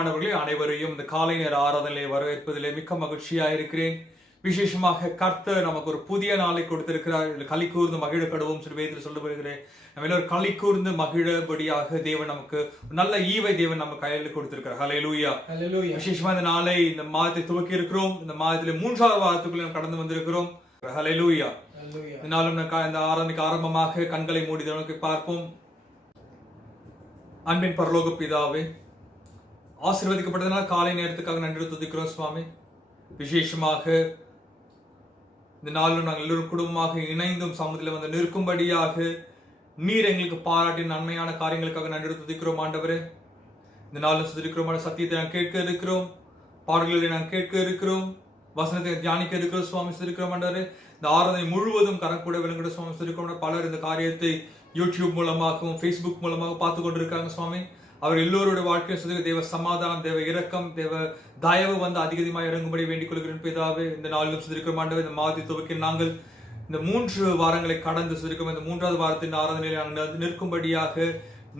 பிரியமானவர்களே, அனைவரையும் இந்த காலை நேர ஆராதனையை வரவேற்பதிலே மிக்க மகிழ்ச்சியாக இருக்கிறேன். விசேஷமாக கர்த்தர் நமக்கு ஒரு புதிய நாளை கொடுத்திருக்கிறார். களி கூர்ந்து மகிழ கடவும் வேதத்தில் சொல்ல வருகிறேன். நம்ம எல்லோரும் களி கூர்ந்து மகிழபடியாக தேவன் நமக்கு நல்ல ஈவை தேவன் நம்ம கையில் கொடுத்திருக்கிறார். ஹல்லேலூயா. விசேஷமா இந்த நாளை இந்த மாதத்தை துவக்கி இருக்கிறோம். இந்த மாதத்திலே 3வது வாரத்துக்குள்ள நம்ம கடந்து வந்திருக்கிறோம். ஹல்லேலூயா. இதனாலும் இந்த ஆராதனைக்கு ஆரம்பமாக கண்களை மூடி தேவனுக்கு பார்ப்போம். அன்பின் பரலோக பிதாவே, ஆசீர்வதிக்கப்பட்டதனால் காலை நேரத்துக்காக நன்றி துதிக்கிறோம் சுவாமி. விசேஷமாக இந்த நாளிலும் நாங்கள் எல்லோரும் குடும்பமாக இணைந்தும் சமூகத்தில் வந்து நிற்கும்படியாக நீர் எங்களுக்கு பாராட்டின் நன்மையான காரியங்களுக்காக நன்றி துதிக்கிறோம் ஆண்டவரே. இந்த நாளிலும் சுதிக்கிறோம், சத்தியத்தை நாங்கள் கேட்க இருக்கிறோம், பாடல்களை நாங்கள் கேட்க இருக்கிறோம், வசனத்தை தியானிக்க இருக்கிறோம் சுவாமி. சுதிக்கிறோம் ஆண்டவரே. இந்த ஆராதனை முழுவதும் கரக்கூட விளங்குற சுவாமி. சுதிக்கிறோம். பலர் இந்த காரியத்தை யூடியூப் மூலமாகவும் ஃபேஸ்புக் மூலமாக பார்த்து கொண்டிருக்காங்க சுவாமி. அவர் எல்லோருடைய வாழ்க்கையில் தேவ சமாதானம், தேவ இரக்கம், தேவ தயவு வந்து அதிகமாக இறங்கும்படி வேண்டிக் கொள்கிறேன் பிதாவே. இந்த நாளிலும் சுதிக்கிற ஆண்டவர் இந்த மாதத்தை துவக்கி நாங்கள் இந்த 3 வாரங்களை கடந்து சுதிக்கிறோம். இந்த 3வது வாரத்தின் ஆராதனையில் நாங்கள் நிற்கும்படியாக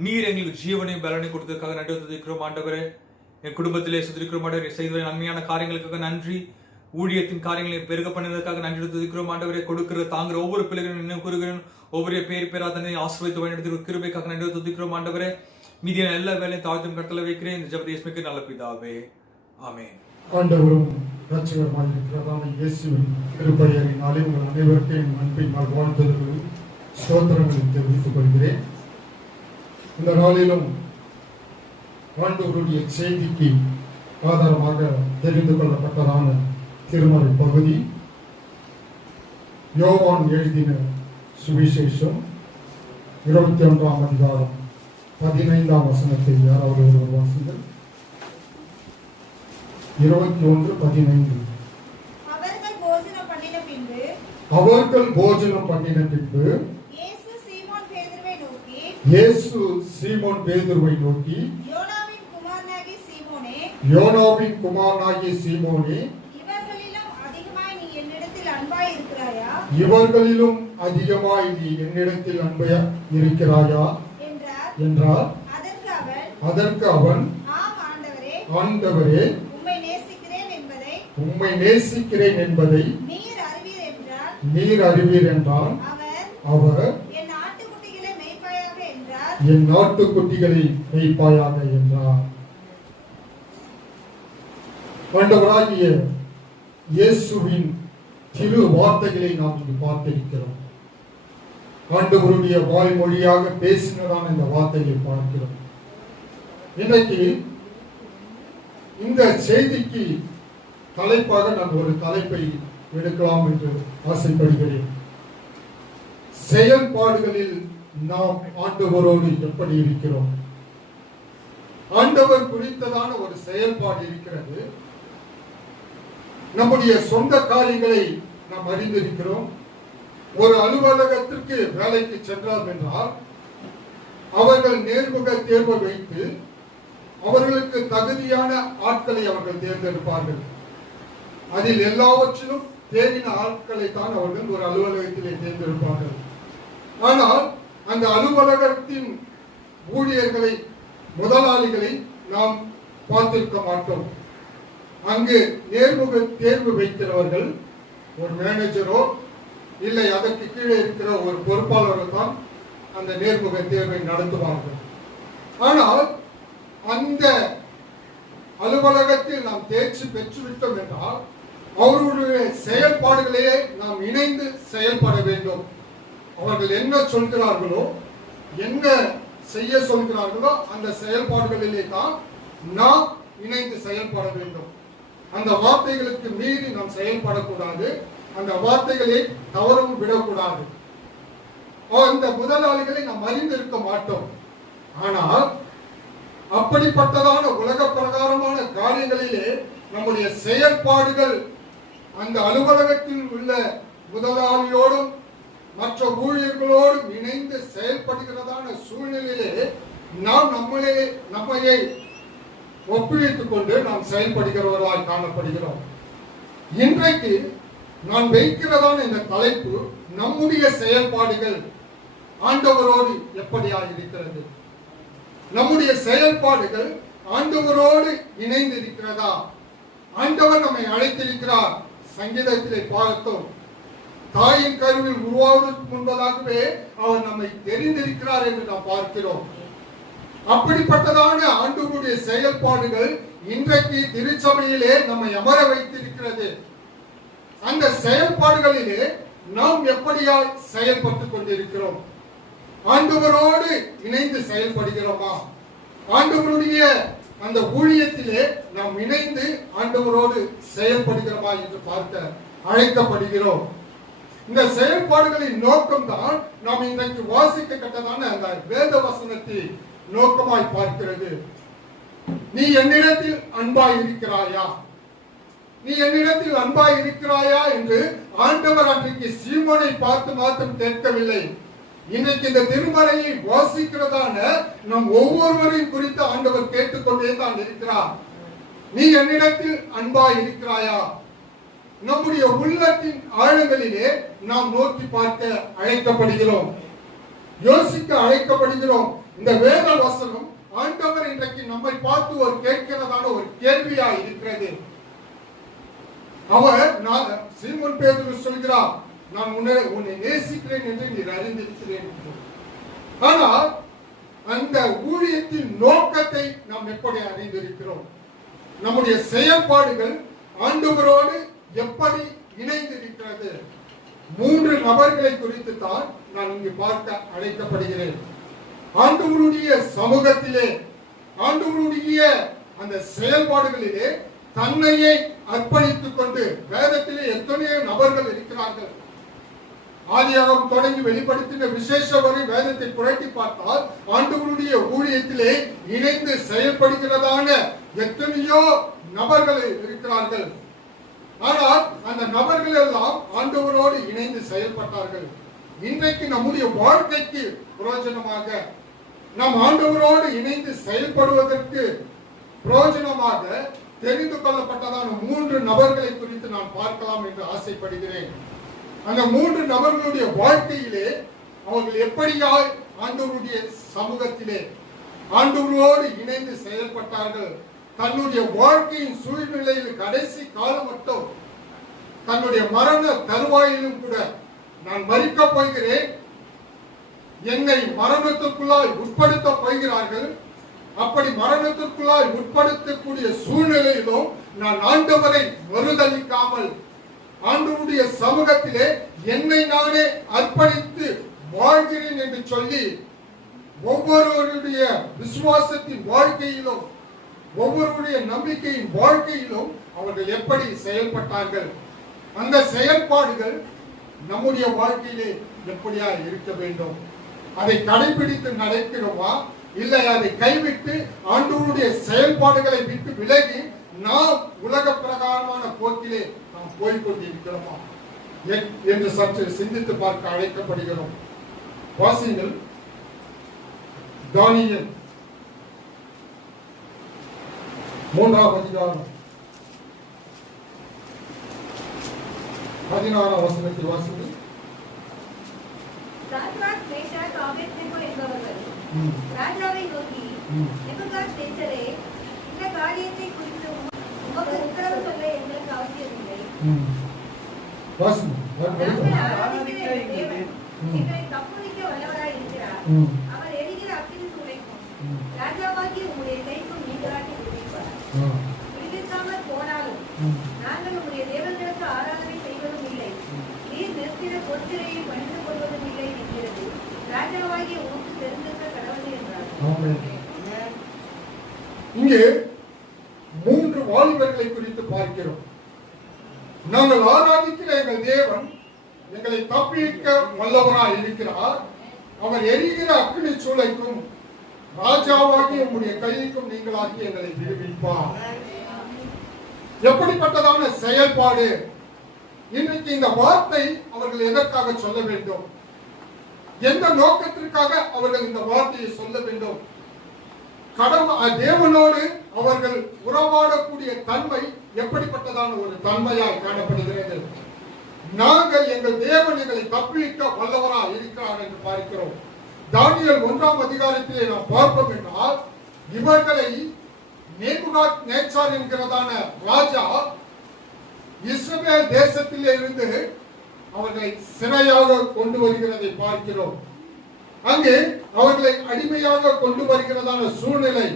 நீர் எங்களுக்கு ஜீவனையும் பலனையும் கொடுத்ததுக்காக நன்றி துதிக்கிறோம் ஆண்டவரே. என் குடும்பத்திலே சுதிக்கிறோம் ஆண்டவரே. செய்த நன்மையான காரியங்களுக்காக நன்றி. ஊழியத்தின் காரியங்களை பெருக பண்ணினதுக்காக நன்றி துதிக்கிறோம் ஆண்டவரே. கொடுக்கிற தாங்குற ஒவ்வொரு பிள்ளைகளும் நினைவு கூறுகிறேன். ஒவ்வொரு பேரா தன்னை ஆசீர்வதித்து வழிநடத்தி கிருபைக்காக நன்றி துதிக்கிறோம் ஆண்டவரே. மீதியான எல்லா வேலையும் தாழ்த்தும் கட்டளை வைக்கிறேன். இந்த ஜெபத்தை இயேசுவுக்கு நல்ல பிதாவே, ஆமென். ஆண்டவரும் இரட்சகருமாய் இருக்கிறதான இயேசுவின் கிருபையினாலே உங்கள் அனைவருக்கும் அன்பின் வாழ்த்துதல்களும் ஸ்தோத்திரங்களையும் தெரிவித்துக் கொள்கிறேன். இந்த நாளிலும் ஆண்டவருடைய செய்திக்கு ஆதாரமாக தெரிந்து கொள்ளப்பட்டதான திருமறை பகுதி யோவான் எழுதின சுவிசேஷம் 21ஆம் அதிகாரம் 15ஆம் வசனத்தை யாராவது ஒருவர் வாசிங்கள். 21:15. அவர்கள் போஜனம் பண்ணின பின்பு இயேசு சீமோன் பேதுருவை நோக்கி யோனாவின் குமாரனாகிய சீமோனே, இவர்களிலும் அதிகமாய் நீ என்னிடத்தில் அன்பாய் இருக்கிறாயா என்றார். அதற்கு அவன், ஆண்டவரே, உம்மை நேசிக்கிறேன் என்பதை நீர் அறிவீர் என்றான். அவர், என் ஆட்டுக்குட்டிகளை மேய்ப்பாயாக என்றார். ஆண்டவராகிய இயேசுவின் திரு வார்த்தைகளை நாம் இங்கு பார்த்திருக்கிறோம். ஆண்டவருடைய வாய்மொழியாக பேசினதான இந்த வார்த்தையை பார்க்கிறோம். இன்றைக்கு இந்த செய்திக்கு தலைப்பாக நான் ஒரு தலைப்பை எடுக்கலாம் என்று ஆசைப்படுகிறேன். செயல்பாடுகளில் நாம் ஆண்டவரோடு எப்படி இருக்கிறோம்? ஆண்டவர் குறித்ததான ஒரு செயல்பாடு இருக்கிறது. நம்முடைய சொந்த காரியங்களை நாம் அறிந்திருக்கிறோம். ஒரு அலுவலகத்திற்கு வேலைக்கு சென்றோம் என்றால் அவர்கள் நேர்முக தேர்வு வைத்து அவர்களுக்கு தகுதியான ஆட்களை அவர்கள் தேர்ந்தெடுப்பார்கள். அதில் எல்லாவற்றிலும் தேறின ஆட்களை தான் அவர்கள் ஒரு அலுவலகத்திலே தேர்ந்தெடுப்பார்கள். ஆனால் அந்த அலுவலகத்தின் ஊழியர்களை, முதலாளிகளை நாம் பார்த்திருக்க மாட்டோம். அங்கு நேர்முக தேர்வு வைக்கிறவர்கள் ஒரு மேனேஜரோ இல்லை அதற்கு கீழே இருக்கிற ஒரு பொறுப்பாளரோ தான் அந்த நேர்முக தேர்வை நடத்துவார்கள். ஆனால் அந்த அலுவலகத்தில் நாம் தேர்ச்சி பெற்றுவிட்டோம் என்றால் அவர்களுடைய செயல்பாடுகளையே நாம் இணைந்து செயல்பட வேண்டும். அவர்கள் என்ன சொல்கிறார்களோ, என்ன செய்ய சொல்கிறார்களோ அந்த செயல்பாடுகளிலே தான் நாம் இணைந்து செயல்பட வேண்டும். அந்த வார்த்தைகளுக்கு மீறி நாம் செயல்படக்கூடாது. அந்த வார்த்தைகளை தவறவும் விடக்கூடாது. அந்த முதலாளிகளை நாம் அறிந்திருக்க மாட்டோம். ஆனால் அப்படிப்பட்டதான உலக பிரகாரமான காரியங்களிலே நம்முடைய செயல்பாடுகள் அந்த அலுவலகத்தில் உள்ள முதலாளியோடும் மற்ற ஊழியர்களோடும் இணைந்து செயல்படுகிறதான சூழ்நிலையிலே நாம் நம்மையை ஒப்புவித்துக் கொண்டு நாம் செயல்படுகிறவர்களாய் காணப்படுகிறோம். இன்றைக்கு நான் வைக்கிறதான இந்த தலைப்பு, நம்முடைய செயல்பாடுகள் ஆண்டவரோடு எப்படியாக இருக்கிறது? நம்முடைய செயல்பாடுகள் ஆண்டவரோடு இணைந்து இருக்கிறதா? ஆண்டவர் நம்மை அழைத்திருக்கிறார். சங்கீதத்திலே பார்த்தோம், தாயின் கருவில் உருவாவதற்கு முன்பதாகவே அவர் நம்மை தெரிந்திருக்கிறார் என்று நாம் பார்க்கிறோம். அப்படிப்பட்டதான ஆண்டவருடைய செயல்பாடுகள் இன்றைக்கு திருச்சபையிலே நம்மை அமர வைத்திருக்கிறது. அந்த செயல்பாடுகளிலே நாம் எப்படியா செயல்பட்டுக் கொண்டிருக்கிறோம்? ஆண்டவரோடு இணைந்து செயல்படுகிறோமா? ஆண்டவருடைய அந்த ஊழியத்திலே நாம் இணைந்து ஆண்டவரோடு செயல்படுகிறோமா என்று பார்க்க அழைக்கப்படுகிறோம். இந்த செயல்பாடுகளின் நோக்கம் தான் நாம் இன்றைக்கு வாசிக்க கட்டதான அந்த வேத வசனத்தை நோக்கமாய் பார்க்கிறது. நீ என்னிடத்தில் அன்பாய் இருக்கிறாயா? நீ என்னிடத்தில் அன்பாய் இருக்கிறாயா என்று ஆண்டவர் அன்றைக்கு சீமோனை பார்த்து மாத்திரம் கேட்கவில்லை. இன்றைக்கு இந்த திருமறையை வாசிக்கிறதான நம் ஒவ்வொருவரையும் குறித்து ஆண்டவர் கேட்டுக்கொண்டே தான் இருக்கிறார். நீ என்னிடத்தில் அன்பாய் இருக்கிறாயா? நம்முடைய உள்ளத்தின் ஆழங்களிலே நாம் நோக்கி பார்க்க அழைக்கப்படுகிறோம், யோசிக்க அழைக்கப்படுகிறோம். இந்த வேத வசனம் ஆண்டவர் இன்றைக்கு நம்மை பார்த்து ஒரு கேட்கிறதான ஒரு கேள்வியா இருக்கிறது. அவர் சீமோன் பேதுரு சொல்கிறார், நான் உன்னை நேசிக்கிறேன் என்று நீர் அறிந்திருக்கிறேன். ஆனால் அந்த ஊழியத்தின் நோக்கத்தை நாம் எப்படி அறிந்திருக்கிறோம்? நம்முடைய செயல்பாடுகள் ஆண்டவரோடு எப்படி இணைந்திருக்கிறது? 3 நபர்களை குறித்து தான் நான் இங்கு பார்க்க அழைக்கப்படுகிறேன். ஆண்டவருடைய சமூகத்திலே, ஆண்டவருடைய அந்த செயல்பாடுகளிலே தன்னையே அர்ப்பணித்துக் கொண்டு வேதத்திலே எத்தனையோ நபர்கள் இருக்கிறார்கள். ஆதியாகமம் தொடங்கி வெளிப்படுத்தின விசேஷ வரை வேதத்தை புரட்டி பார்த்தால் ஆண்டவருடைய ஊழியத்திலே இணைந்து செயல்படுகிறதான எத்தனையோ நபர்கள் இருக்கிறார்கள். ஆனால் அந்த நபர்கள் எல்லாம் ஆண்டவரோடு இணைந்து செயல்பட்டார்கள். இன்றைக்கு நம்முடைய வாழ்க்கைக்கு பிரயோஜனமாக நாம் ஆண்டவரோடு இணைந்து செயல்படுவதற்கு பிரயோஜனமாக தெரிந்து கொள்ளப்பட்டதான 3 நபர்களை குறித்து நான் பார்க்கலாம் என்று ஆசைப்படுகிறேன். அந்த 3 நபர்களுடைய வாழ்க்கையிலே அவர்கள் எப்படியாய் ஆண்டவருடைய சமூகத்திலே ஆண்டவரோடு இணைந்து செயல்பட்டார்கள். தன்னுடைய வாழ்க்கையின் சூழ்நிலையில் கடைசி காலம் மட்டும் தன்னுடைய மரண தருவாயிலும் கூட நான் மரிக்கப் போகிறேன், என்னை மரணத்திற்குள்ளாய் உட்படுத்த போகிறார்கள். அப்படி மரணத்திற்குள்ளாய் உட்படுத்தக்கூடிய சூழ்நிலையிலும் நான் ஆண்டவரை மறுதளிக்காமல் ஆண்டவருடைய சமூகத்திலே என்னை நானே அர்ப்பணித்து வாழ்கிறேன் என்று சொல்லி ஒவ்வொருவருடைய விசுவாசத்தின் வாழ்க்கையிலும் ஒவ்வொருவருடைய நம்பிக்கையின் வாழ்க்கையிலும் அவர்கள் எப்படி செயல்பட்டார்கள், அந்த செயல்பாடுகள் நம்முடைய வாழ்க்கையிலே எப்படியா இருக்க வேண்டும்? அதை கடைபிடித்து நடக்கிறோமா, இல்லை அதை கைவிட்டு ஆண்டவருடைய செயல்பாடுகளை விட்டு விலகி நாம் உலக பிரகாரமான போக்கிலே நாம் போய்கொண்டிருக்கிறோமா என்று சற்று சிந்தித்து பார்க்க அழைக்கப்படுகிறோம். வாசிங்கள் தானியேல் 3ஆம் அதிகாரம் 16ஆம் வசனத்தை வாசிங்கள். சாத்ராக், மேஷாக், ஆபேத்நேகோ என்பவர்கள் ராஜாவை நோக்கி, நேபுகாத்நேச்சரே, இந்த காரியத்தை குறித்து உமக்கு உத்தரவு சொல்ல எங்களுக்கு அவசியமில்லை. நாங்கள் ஆராதிக்கிற எங்கள் தேவன் எங்களை தப்புவிக்க வல்லவராய் இருக்கிறார். அவர் எரிகிற அக்கினி சூளைக்கும் ராஜாவாகிய உம்முடைய கைக்கும் நீங்களாக்கி விடுவிப்பார். விடுவிக்காமல் போனாலும் நாங்கள் உம்முடைய தேவர்களுக்கு ஆராதனை செய்வதும் இல்லை, நீர் நிறுத்தின பொற்சிலையை பணிந்து கொள்வதும் இல்லை என்கிறது ராஜாவாகிய உமக்கு தெரிந்திருக்க கடவுள் என்றார். இங்கே 3 வாலிபர்களை குறித்து பார்க்கிறோம். நாங்கள் ஆராதிக்கிற எங்கள் தேவன் எங்களை தப்பிக்க வல்லவராய் இருக்கிறார். அவர் எரிகிற அக்கினி சூளைக்கும் ராஜாவாகி உம்முடைய கைக்கும் நீங்களாக்கி எங்களை விடுவிப்பார். எப்படிப்பட்டதான செயல்பாடு! இன்றைக்கு இந்த வார்த்தை அவர்கள் எதற்காக சொல்ல வேண்டும்? எந்த நோக்கத்திற்காக அவர்கள் இந்த வார்த்தையை சொல்ல வேண்டும்? தேவனோடு அவர்கள் உறவாடக்கூடிய தன்மை எப்படிப்பட்டதான ஒரு தன்மையாய் காணப்படுகிறது? நாங்கள் எங்கள் தேவன் எங்களை தப்பிக்க வல்லவரா இருக்கிறார் என்று பார்க்கிறோம். தானியேல் 1ஆம் அதிகாரத்திலே நாம் பார்ப்போம் என்றால் இவர்களை நேபுகாத்நேச்சார் என்கிறதான ராஜா இஸ்ரவேல் தேசத்திலே இருந்து அவர்களை சிறையாக கொண்டு வருகிறதை பார்க்கிறோம். அங்கே அவர்களை அடிமையாக கொண்டு வருகிறதான சூழ்நிலை.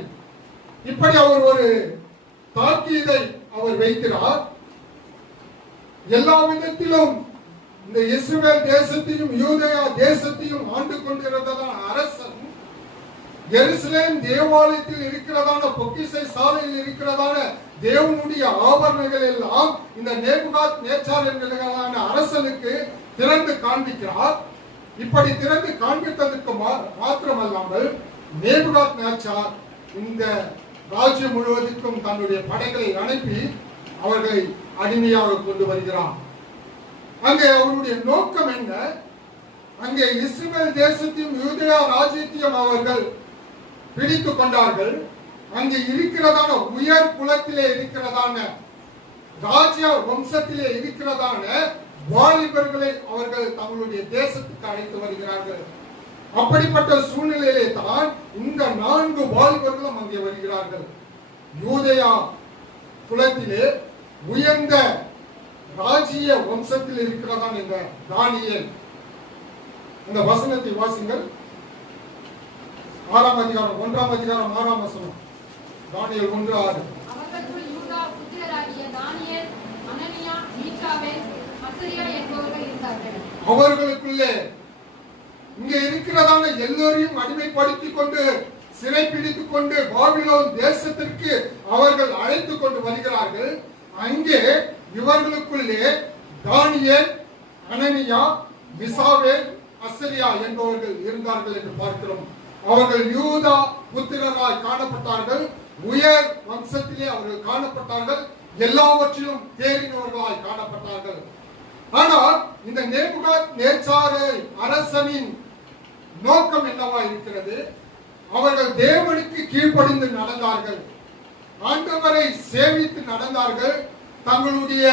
இப்படி அவர் ஒரு தாக்கீதை அவர் வைக்கிறார். எல்லா விதத்திலும் இந்த இஸ்ரவேல் தேசத்தையும் யூதேயா தேசத்தையும் ஆண்டு கொண்டிருந்ததான அரசன் எருசலேம் தேவாலயத்தில் இருக்கிறதான பொக்கிஷை சாலையில் இருக்கிறதான தேவனுடைய ஆபரணங்கள் எல்லாம் இந்த நேபுகாத்நேச்சார் என்கிறதான அரசனுக்கு திறந்து காண்பிக்கிறார். இப்படி திறந்து காண்பித்ததற்கு மாத்திரமல்லாமல் நேபுகாத்நேச்சார் இந்த ராஜ்யம் முழுவதற்கும் தன்னுடைய படைகளை அனுப்பி அவர்களை அடிமையாக கொண்டு வருகிறார். அங்கே அவருடைய நோக்கம் என்ன? அங்கே இஸ்ரவேல் தேசத்தையும் யூதேயா ராஜ்யத்தையும் அவர்கள் பிடித்துக் கொண்டார்கள். அங்கே இருக்கிறதான உயர் குலத்திலே இருக்கிறதான ராஜ்ய வம்சத்திலே இருக்கிறதான வாலிபர்களை அவர்கள் தங்களுடைய தேசத்துக்கு அழைத்து வருகிறார்கள். அப்படிப்பட்ட சூழ்நிலையிலே தான் இந்த 4 வாலிபர்களும் அங்கே வருகிறார்கள். யூதேயா குலத்திலே உயர்ந்த ராஜ்ய வம்சத்தில் இருக்கிறதான இந்த தானியேல். இந்த வசனத்தை வாசிங்கள். 6ஆம் அதிகாரம் 1ஆம் அதிகாரம் 6ஆம் வசனம். தானியேல் 1:6. அவர்களுக்குள் யூதா புத்திரராகிய தானியேல், அனனியா, மீகாவேல், அசரியா என்பவர்கள் இருந்தார்கள். அவர்களுக்குள்ளே இங்கே இருக்கிறதான எல்லோரையும் அடிமைப்படுத்திக் கொண்டு சிறைப்பிடித்துக் கொண்டு பாபிலோன் தேசத்திற்கு அவர்கள் அழைத்துக் கொண்டு வருகிறார்கள். அங்கே இவர்களுக்குள்ளே தானியேல், அனனியா, மிசாவேல், அசரியா என்பவர்கள் இருந்தார்கள் என்று பார்க்கிறோம். அவர்கள் யூதா புத்திரராய் காணப்பட்டார்கள். உயர் வம்சத்திலே அவர்கள் காணப்பட்டார்கள். எல்லாவற்றிலும் தேறினவர்களாய் காணப்பட்டார்கள். ஆனால் இந்த நேபுகாத்நேச்சார் அரசனின் நோக்கம் என்னவா இருக்கிறது? அவர்கள் தேவனுக்கு கீழ்ப்படிந்து நடந்தார்கள். ஆண்டவரை சேவித்து நடந்தார்கள். தங்களுடைய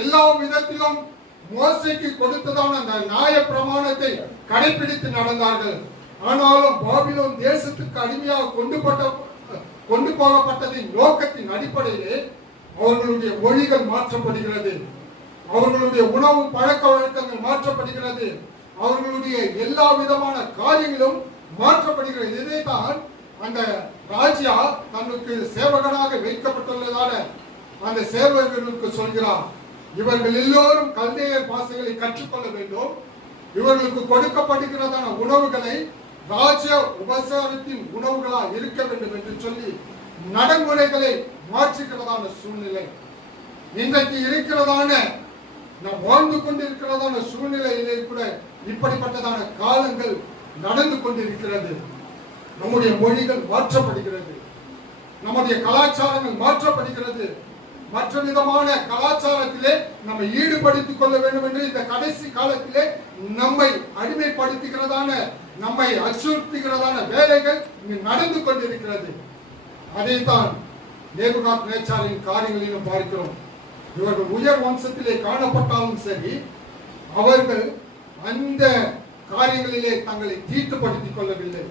எல்லா விதத்திலும் மோசேக்கு கொடுத்ததான அந்த நியாய பிரமாணத்தை கடைபிடித்து நடந்தார்கள். ஆனாலும் பாபிலோன் தேசத்துக்கு அடிமையாக கொண்டு போகப்பட்டதின் நோக்கத்தின் அடிப்படையிலே அவர்களுடைய மொழிகள் மாற்றப்படுகிறது. அவர்களுடைய உணவு பழக்க வழக்கங்கள் மாற்றப்படுகிறது. அவர்களுடைய எல்லா விதமான காரியங்களும் மாற்றப்படுகிறது. இதைத்தான் அந்த ராஜா தனக்கு சேவகனாக வைக்கப்பட்டுள்ளதான அந்த சேவகர்களுக்கு சொல்கிறார். இவர்கள் எல்லோரும் கல்தேயர் பாஷைகளை கற்றுக்கொள்ள வேண்டும். இவர்களுக்கு கொடுக்கப்படுகிறதான உணவுகளை ராஜ உபசாரத்தின் உணவுகளா இருக்க வேண்டும் என்று சொல்லி நடைமுறைகளை மாற்றுகிறதான சூழ்நிலை இன்றைக்கு இருக்கிறதான நாம் வாழ்ந்து கொண்டிருக்கிறதான சூழ்நிலையிலே கூட இப்படிப்பட்டதான காலங்கள் நடந்து கொண்டிருக்கிறது. நம்முடைய மொழிகள் மாற்றப்படுகிறது. நம்முடைய கலாச்சாரங்கள் மாற்றப்படுகிறது. மற்ற விதமான கலாச்சாரத்திலே நம்ம ஈடுபடுத்திக் கொள்ள வேண்டும் என்று இந்த கடைசி காலத்திலே நம்மை அடிமைப்படுத்துகிறதான நம்மை அச்சுறுத்துகிறதான வேலைகள் இங்கு நடந்து கொண்டிருக்கிறது. அதைத்தான் நேபுகாத்நேச்சாரின் காரியங்களிலும் பார்க்கிறோம். இவர்கள் உயர் வம்சத்திலே காணப்பட்டாலும் சரி, அவர்கள் அந்த காரியங்களிலே தங்களை தீட்டுப்படுத்திக் கொள்ளவில்லை.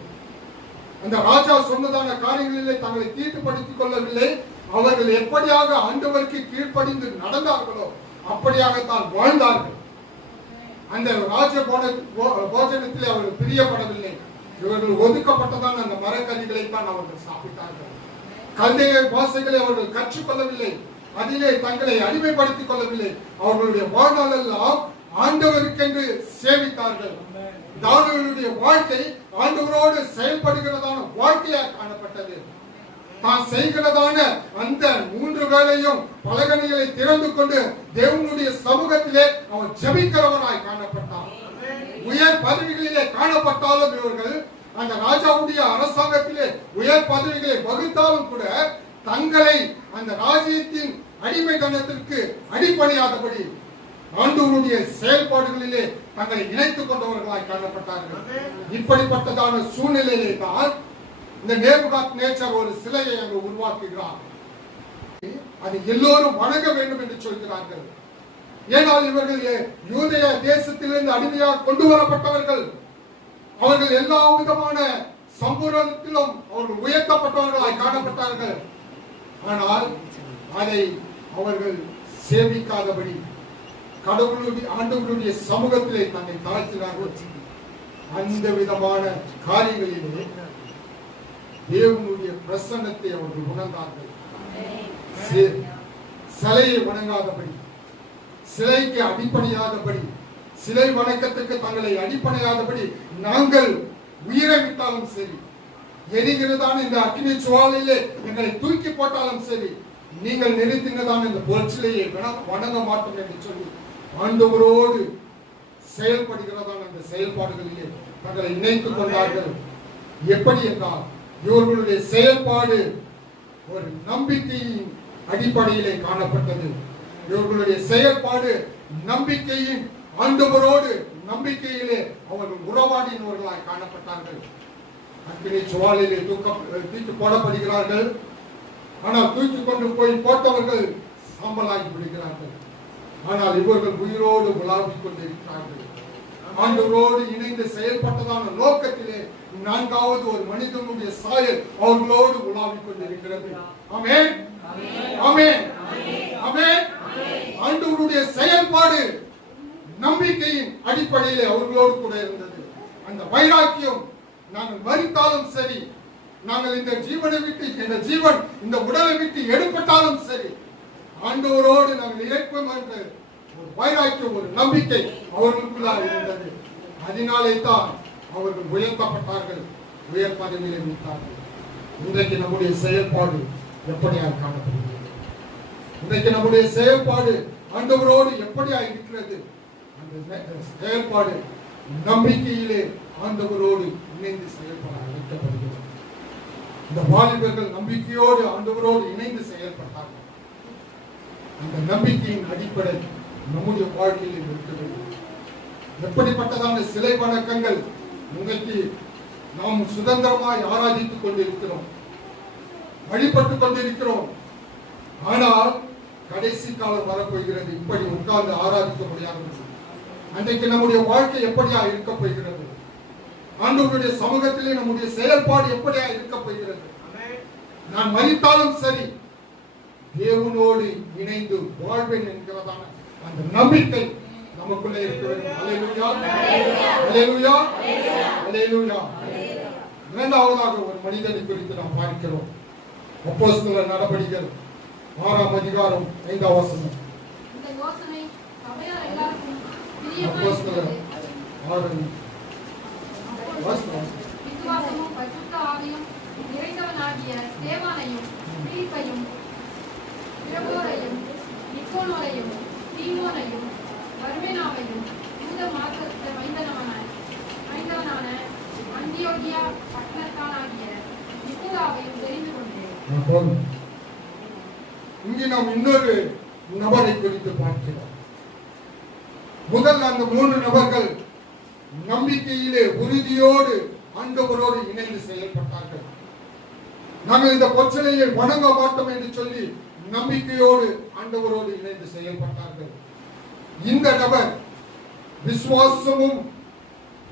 அந்த ராஜா சொன்னதான காரியங்களிலே தங்களை தீட்டுப்படுத்திக் கொள்ளவில்லை. அவர்கள் எப்படியாக ஆண்டவருக்கு கீழ்ப்படிந்து நடந்தார்களோ அப்படியாகத்தான் வாழ்ந்தார்கள். அந்த ராஜ போஜனத்திலே அவர்கள் பிரியப்படவில்லை. இவர்கள் ஒதுக்கப்பட்டதான அந்த மரக்கறிகளை தான் அவர்கள் சாப்பிட்டார்கள். கல்தேயர் பாஷைகளை அவர்கள் கற்றுக்கொள்ளவில்லை. அதிலே தங்களை அடிமைப்படுத்திக் கொள்ளவில்லை. அவர்களுடைய வாழ்நாள் எல்லாம் ஆண்டவருக்கென்று சேவித்தார்கள். தானியேலுடைய வாழ்க்கை ஆண்டவரோடு செயல்படுகிறதான வாழ்க்கையாக காணப்பட்டது. தான் செய்கிறதான அந்த 3 வேளையும் பலகணிகளை திறந்து கொண்டு தேவனுடைய சமூகத்திலே அவர் ஜெபிக்கிறவராய் காணப்பட்டார். உயர் பதவிகளிலே காணப்பட்டாலும் இவர்கள் அந்த ராஜாவுடைய அரசாங்கத்திலே உயர் பதவிகளை வகித்தாலும் கூட தங்களை அந்த ராஜ்யத்தின் அடிமைத்தனத்திற்கு அடிப்படையாதபடி ஆண்டவருடைய செயல்பாடுகளிலே தங்களை இணைத்துக் கொண்டவர்களாய் காணப்பட்டார்கள். இப்படிப்பட்டதான சூழ்நிலையிலே தான் இந்த நேபுகாத்நேச்சார் ஒரு சிலையை அங்கு உருவாக்குகிறார். அது எல்லோரும் வணங்க வேண்டும் என்று சொல்கிறார்கள். ஏனால் இவர்கள் யூதேயா தேசத்திலிருந்து அடிமையாக கொண்டு வரப்பட்டவர்கள். அவர்கள் எல்லா விதமான சம்பூரணத்திலும் அவர்கள் உயர்த்தப்பட்டவர்களாய் காணப்பட்டார்கள். ஆனால் அதை அவர்கள் சேவிக்காதபடி கடவுளுடைய ஆண்டவருடைய சமூகத்திலே தன்னை தாழ்த்தினார்கள். அந்த விதமான காரியங்களிலே தேவனுடைய பிரசன்னத்தை அவர்கள் உணர்ந்தார்கள். சிலையை வணங்காதபடி, சிலைக்கு அடிப்படையாதபடி, சிலை வணக்கத்துக்கு தங்களை அடிப்படையாதபடி நாங்கள் உயிரை விட்டாலும் சரி, எரிகிறதான இந்த அக்கினி சுவாலையிலே எங்களை தூக்கி போட்டாலும் சரி, நீங்கள் நிறுத்தினதான இந்த பொருட்சிலையை வணங்க மாட்டோம் என்று சொல்லி ஆண்டவரோடு செயல்படுகிறதான அந்த செயல்பாடுகளிலே தங்களை இணைத்துக் கொண்டார்கள். எப்படி என்றால் இவர்களுடைய செயல்பாடு ஒரு நம்பிக்கையின் அடிப்படையிலே காணப்பட்டது. இவர்களுடைய செயல்பாடு நம்பிக்கையின் ஆண்டவரோடு நம்பிக்கையிலே அவர்கள் உறவாடினவர்களாய் காணப்பட்டார்கள். அக்கினி சுவாலிலே தூக்கி போடப்படுகிறார்கள். ஆனால் தூக்கி கொண்டு போய் போட்டவர்கள் சாம்பலாகி விடுகிறார்கள். ஆனால் இவர்கள் உயிரோடு உலாவிக் கொண்டிருக்கிறார்கள். ஆண்டவரோடு இணைந்து செயல்பட்டதான நோக்கத்திலே நான்காவது ஒரு மனிதனுடைய சாயல் அவர்களோடு உலாவிக் கொண்டிருக்கிறது. ஆமென், ஆமென், ஆமென். ஆண்டவருடைய செயல்பாடு நம்பிக்கையின் அடிப்படையிலே அவர்களோடு கூட இருந்தது. அந்த வைராக்கியம், நாங்கள் மரித்தாலும் சரி, நாங்கள் இந்த ஜீவனை விட்டு, இந்த ஜீவன் இந்த உடலை விட்டு எடுப்பட்டாலும் சரி, ஆண்டவரோடு நாங்கள் இணைப்போம் என்ற ஒரு வைராக்கியம், ஒரு நம்பிக்கை அவர்களுக்குள்ளாக இருந்தது. அதனாலே தான் அவர்கள் உயர்த்தப்பட்டார்கள், உயர் பதவியிலே வைத்தார்கள். இன்றைக்கு நம்முடைய செயல்பாடு எப்படியாக காணப்படுகிறது? இன்றைக்கு நம்முடைய செயல்பாடு ஆண்டவரோடு எப்படியாக இருக்கிறது? அந்த செயல்பாடு நம்பிக்கையிலே ஆண்டவரோடு இணைந்து செயல்பட அழைக்கப்படுகிறது. இந்த வாலிபர்கள் நம்பிக்கையோடு ஆண்டவரோடு இணைந்து செயல்பட்டார்கள். அந்த நம்பிக்கையின் அடிப்படை நம்முடைய வாழ்க்கையில் இருக்கிறது. எப்படிப்பட்டதான சிலை வணக்கங்கள் இன்றைக்கு நாம் சுதந்திரமாய் ஆராதித்துக் கொண்டிருக்கிறோம், வழிபட்டுக் கொண்டிருக்கிறோம். ஆனால் கடைசி காலம் வரப்போகிறது, இப்படி உட்கார்ந்து ஆராதிக்க முடியாது. அன்றைக்கு நம்முடைய வாழ்க்கை எப்படியா இருக்க போகிறது? ஆண்டவருடைய சமூகத்திலே நம்முடைய செயல்பாடு எப்படியா இருக்க போகிறது? நான் மரித்தாலும் சரி, தேவனோடு இணைந்து வாழ்வேன் என்கிறதான அந்த நம்பிக்கை நமக்குள்ளே இருக்க வேண்டும். அல்லேலூயா, அல்லேலூயா, அல்லேலூயா. இரண்டாவதாக ஒரு மனிதனை குறித்து நாம் பார்க்கிறோம். அப்போஸ்தலர் நடபடிகள் 6ஆம் அதிகாரம் 5ஆம் வசனம். இந்த யோசனை சபையார் எல்லாருக்கும் பிரியமாய் அப்போஸ்தலர் இருக்கிறது. 6 விசுவாசமும் பரிசுத்த ஆவியும் நிறைந்தவனாகிய ஸ்தேவானையும் பிலிப்பையும் பிரபோரையும் நிக்கோனோரையும் தீமோனையும் பர்மெனாவையும் யூத மார்க்கத்தை மைந்தவனான அந்தியோகியா பட்டணத்தானாகிய நிக்கோலாவையும் தெரிந்து கொண்டேன். இங்கே நாம் இன்னொரு நபரை குறித்து பார்க்கிறோம். முதல் அந்த 3 நபர்கள் நம்பிக்கையிலே உறுதியோடு ஆண்டவரோடு இணைந்து செயல்பட்டார்கள். நாங்கள் இந்த பொச்சலையை வணங்க மாட்டோம் என்று சொல்லி நம்பிக்கையோடு ஆண்டவரோடு இணைந்து செயல்பட்டார்கள். இந்த நபர் விசுவாசமும்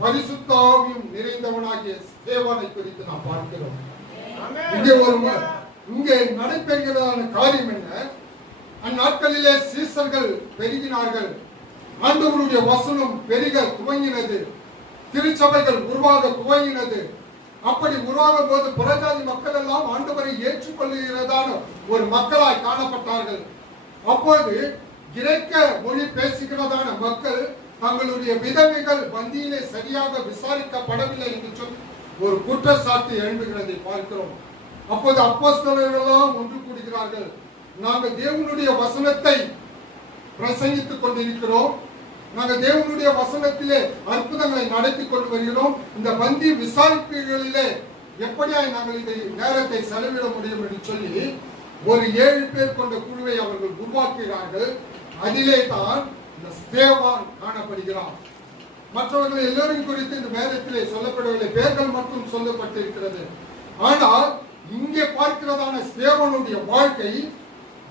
பரிசுத்த ஆவியும் நிறைந்தவனாகிய ஸ்தேவானை குறித்து நாம் பார்க்கிறோம். இங்கே நடைபெறுகிறதான காரியம் என்ன? அந்நாட்களிலே சீசர்கள் பெருகினார்கள், ஆண்டவருடைய வசனம் பெருக துவங்கினது, திருச்சபைகள் உருவாக துவங்கினது. அப்படி உருவாகும் போது புறஜாதி மக்கள் எல்லாம் ஆண்டவரை ஏற்றுக்கொள்கிறதான ஒரு மக்களாய் காணப்பட்டார்கள். அப்போது கிரேக்க மொழி பேசுகிறதான மக்கள் தங்களுடைய விதவைகள் பந்தியிலே சரியாக விசாரிக்கப்படவில்லை என்று சொல்லி ஒரு குற்றச்சாட்டு எழும்புகிறதை பார்க்கிறோம். அப்போது அப்போஸ்தலர்களெல்லாம் ஒன்று கூடுகிறார்கள். நாங்கள் தேவனுடைய வசனத்தை பிரசங்கித்துக் கொண்டிருக்கிறோம், நாங்கள் தேவனுடைய வசனத்திலே அற்புதங்களை நடத்தி கொண்டு வருகிறோம். இந்த பந்தி விசாரிப்புகளிலே எப்படியாய் நாங்கள் இதை நேரத்தை செலவிட முடியும் என்று சொல்லி ஒரு 7 பேர் கொண்ட குழுவை அவர்கள் உருவாக்குகிறார்கள். அதிலே தான் இந்த ஸ்தேவான் காணப்படுகிறார். மற்றவர்கள் எல்லோரும் குறித்து இந்த வேதத்திலே சொல்லப்படவில்லை, பேர்கள் மட்டும் சொல்லப்பட்டிருக்கிறது. ஆனால் இங்கே பார்க்கிறதான ஸ்தேவானுடைய வாழ்க்கை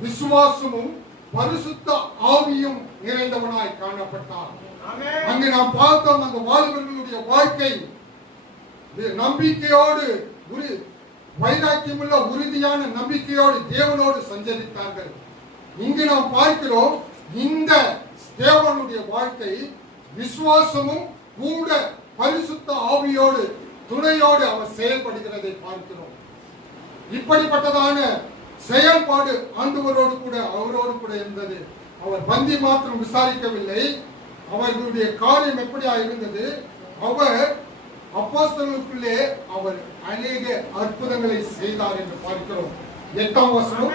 விசுவாசமும் பரிசுத்த ஆவியும் நிறைந்தவனாய் காணப்பட்டார். அங்கே நாம் பார்த்தோம், அந்த வாலிபர்களுடைய வாழ்க்கை நம்பிக்கையோடு வைராக்கியமுள்ள உறுதியான நம்பிக்கையோடு தேவனோடு சஞ்சரித்தார்கள். இங்கு நாம் பார்க்கிறோம், இந்த ஸ்தேவானுடைய வாழ்க்கை விசுவாசமும் கூட பரிசுத்த ஆவியோடு துணையோடு அவர் செயல்படுகிறதை பார்க்கிறோம். இப்படிப்பட்டதான செயல்பாடு ஆண்டவரோடு கூட அவரோடு கூட இருந்தது. அவர் பந்தி மாத்திரம் விசாரிக்கவில்லை, அவர்களுடைய காரியம் எப்படியா இருந்தது. அவர் அப்போஸ்தலர்களுக்குள்ளே அவர் அநேக அற்புதங்களை செய்தார் என்று பார்க்கிறோம். 8ஆம் வசனம்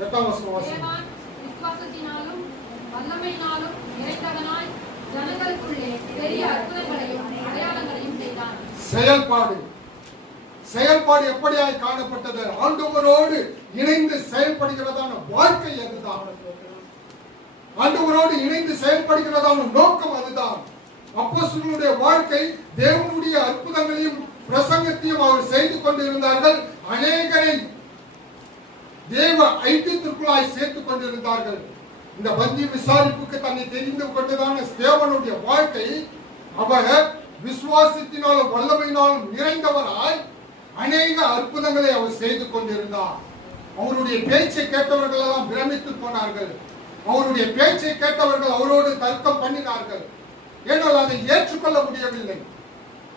தேவன் விசுவாசத்தினாலும் வல்லமையினாலும் நிறைந்தவனாய் ஜனங்களுக்குள்ளே பெரிய அற்புதங்களையும் அடையாளங்களையும் செய்தார். செயல்பாடு எப்படியாய் காணப்பட்டது? ஆண்டவரோடு இணைந்து செயல்படுகிறதான வாழ்க்கை அதுதான். ஆண்டவரோடு இணைந்து செயல்படுகிறதான நோக்கம் அதுதான். அப்போஸ்தலர்களுடைய வாழ்க்கை தேவனுடைய அற்புதங்களையும் பிரசங்கத்தையும் அவர் செய்து கொண்டிருந்தார்கள். அநேகரை தேவ ஐக்கியத்திற்குள்ளாய் சேர்த்துக் கொண்டிருந்தார்கள். இந்த பந்தி விசாரிப்புக்கு தன்னை தெரிந்து கொண்டதான ஸ்தேவானுடைய வாழ்க்கை, அவர் விசுவாசத்தினாலும் வல்லமையினாலும் நிறைந்தவராய் அநேக அற்புதங்களை அவர் செய்து கொண்டிருந்தார். அவருடைய பேச்சை கேட்டவர்கள் எல்லாம் பிரமித்து போனார்கள். அவருடைய பேச்சை கேட்டவர்கள் அவரோடு தர்க்கம் பண்ணினார்கள். ஏனால் அதை ஏற்றுக்கொள்ள முடியவில்லை.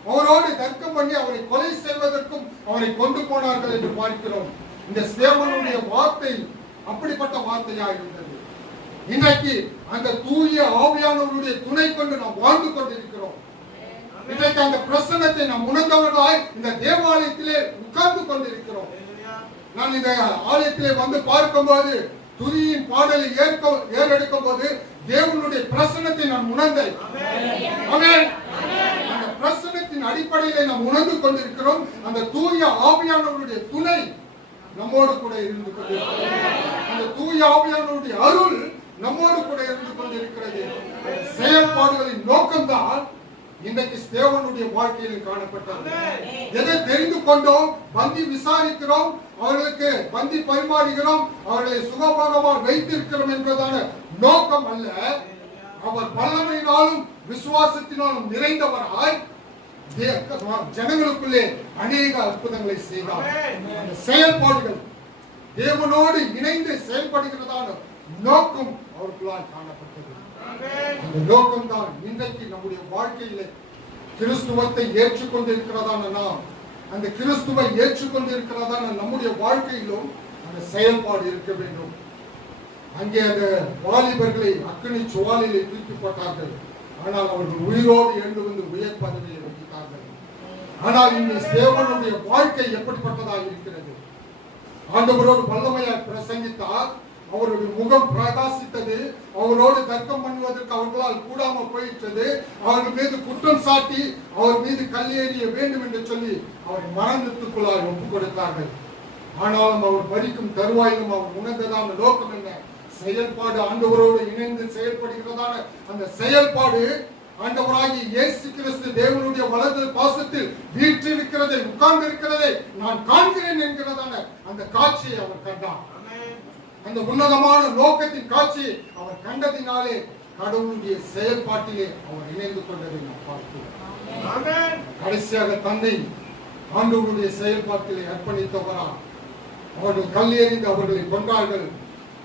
அவரோடு தர்க்கம் பண்ணி அவரை கொலை செய்வதற்கும் அவரை கொண்டு போனார்கள் என்று பார்க்கிறோம். இந்த ஸ்தேவானுடைய வார்த்தை அப்படிப்பட்ட வார்த்தையாக இருந்தது. இன்றைக்கு அந்த தூய ஆவியானவருடைய துணை கொண்டு நாம் வாழ்ந்து கொண்டிருக்கிறோம். இன்றைக்கு அந்த பிரசன்னத்தை நாம் உணர்ந்தவர்களாய் இந்த தேவாலயத்திலே உட்கார்ந்து கொண்டிருக்கிறோம். நான் இந்த ஆலயத்திலே வந்து பார்க்கும்போது, துதியின் பாடலை ஏறெடுக்கும் போது தேவனுடைய பிரசன்னத்தை நான் உணர்ந்தேன். அந்த பிரசன்னத்தின் அடிப்படையிலே நாம் உணர்ந்து கொண்டிருக்கிறோம். அந்த தூய ஆவியானவருடைய துணை நம்மோடு கூட இருந்து கொண்டிருக்கிறது. அந்த தூய ஆவியானவருடைய அருள் நம்மோடு கூட இருந்து கொண்டிருக்கிறது. செயல்பாடுகளின் நோக்கம்தான் இன்றைக்கு ஸ்தேவானுடைய வாழ்க்கையில் காணப்பட்டது. எதை தெரிந்து கொண்டோம்? பந்தி விசாரிக்கிறோம், அவர்களுக்கு பந்தி பரிமாறுகிறோம், அவர்களை சுகபோகமாக வைத்திருக்கிறோம் என்பதான நோக்கம் அல்ல. அவர் வல்லமையினாலும் விசுவாசத்தினாலும் நிறைந்தவராய் ஜனங்களுக்குள்ளே அநேக அற்புதங்களை செய்தார். அந்த செயல்பாடுகள் தேவனோடு இணைந்து செயல்படுகிறதான நோக்கம் அவர்களால் காணப்பட்டது. அந்த நோக்கம் தான் இன்றைக்கு நம்முடைய வாழ்க்கையில கிறிஸ்துவத்தை ஏற்றுக்கொண்டிருக்கிறதான நாம், அந்த கிறிஸ்துவை ஏற்றுக்கொண்டிருக்கிறதான நம்முடைய வாழ்க்கையிலும் அந்த செயல்பாடு இருக்க வேண்டும். அங்கே அந்த வாலிபர்களை அக்கினி சுவாலிலே தூக்கி போட்டார்கள். ஆனால் அவர்கள் உயிரோடு எழுந்து வந்து உயர் பதவியை வகித்தார்கள். ஆனால் இந்த ஸ்தேவானுடைய வாழ்க்கை எப்படிப்பட்டதாக இருக்கிறது? ஆண்டவரோடு வல்லமையாய் பிரசங்கித்தார். அவருடைய முகம் பிரகாசித்தது. அவரோடு தர்க்கம் பண்ணுவதற்கு அவர்களால் கூடாமல் போயிட்டது. அவர்கள் மீது குற்றம் சாட்டி அவர் மீது கல்லேறிய வேண்டும் என்று சொல்லி அவர் மரணத்துக்குள்ளாய் ஒப்புக் கொடுத்தார்கள். ஆனாலும் அவர் மரிக்கும் தருவாயிலும் அவர் உணர்ந்ததான நோக்கம் என்ன? செயல்பாடு ஆண்டவரோடு இணைந்து செயல்படுகிறதான அந்த செயல்பாடு ஆண்டவராகிய இயேசு கிறிஸ்து தேவனுடைய வலது பாசத்தில் வீற்றிருக்கிறதை, உட்கார்ந்து இருக்கிறதை நான் காண்கிறேன் என்கிறதான அந்த காட்சியை அவர் கண்டார். அந்த உன்னதமான நோக்கத்தின் காட்சியை அவர் கண்டதினாலே கடவுளுடைய செயல்பாட்டிலே அவர் இணைந்து கொண்டதை நாம் பார்க்கிறோம். கடைசியாக தந்தை ஆண்டவருடைய செயல்பாட்டிலே அர்ப்பணித்தவரா அவர்கள் கல்லெறிந்து அவர்களை கொன்றார்கள்.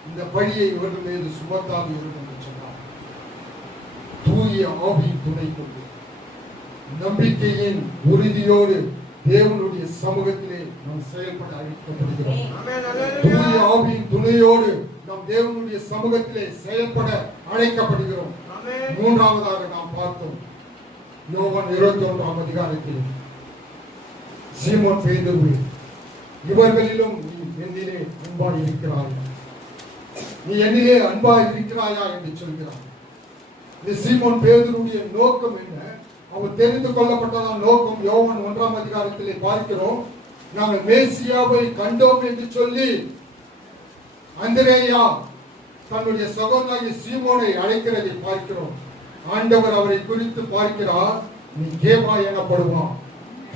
இந்த பழியை இவர்கள் மீது சுமத்தாதீர்கள் என்று சொன்னார். தூய ஆவியின் துணை கொண்டு நம்பிக்கையின் உறுதியோடு தேவனுடைய சமூகத்திலே நாம் செயல்பட அழைக்கப்படுகிறோம். தூய ஆவியின் துணையோடு நாம் தேவனுடைய சமூகத்திலே செயல்பட அழைக்கப்படுகிறோம். மூன்றாவதாக நாம் பார்த்தோம், யோவான் 21ஆம் அதிகாரத்தில் சீமோன் பேதுரு, இவர்களிலும் நீ என்னிலே அன்பாய் இருக்கிறாயா, நீ என்னிலே அன்பாய் இருக்கிறாயா என்று சொல்கிறார். இந்த சீமோன் பேதுருடைய நோக்கம் என்ன? அவர் தெரிந்து கொள்ளப்பட்டதான நோக்கம் யோவான் 1ஆம் அதிகாரத்திலே பார்க்கிறோம். நாங்கள் மேசியாவை கண்டோம் என்று சொல்லி அந்திரேயா தன்னுடைய சகோதரனாகிய சீமோனை அழைக்கிறதை பார்க்கிறோம். ஆண்டவர் அவரை குறித்து பார்க்கிறார், நீ கேபா எனப்படுவான்.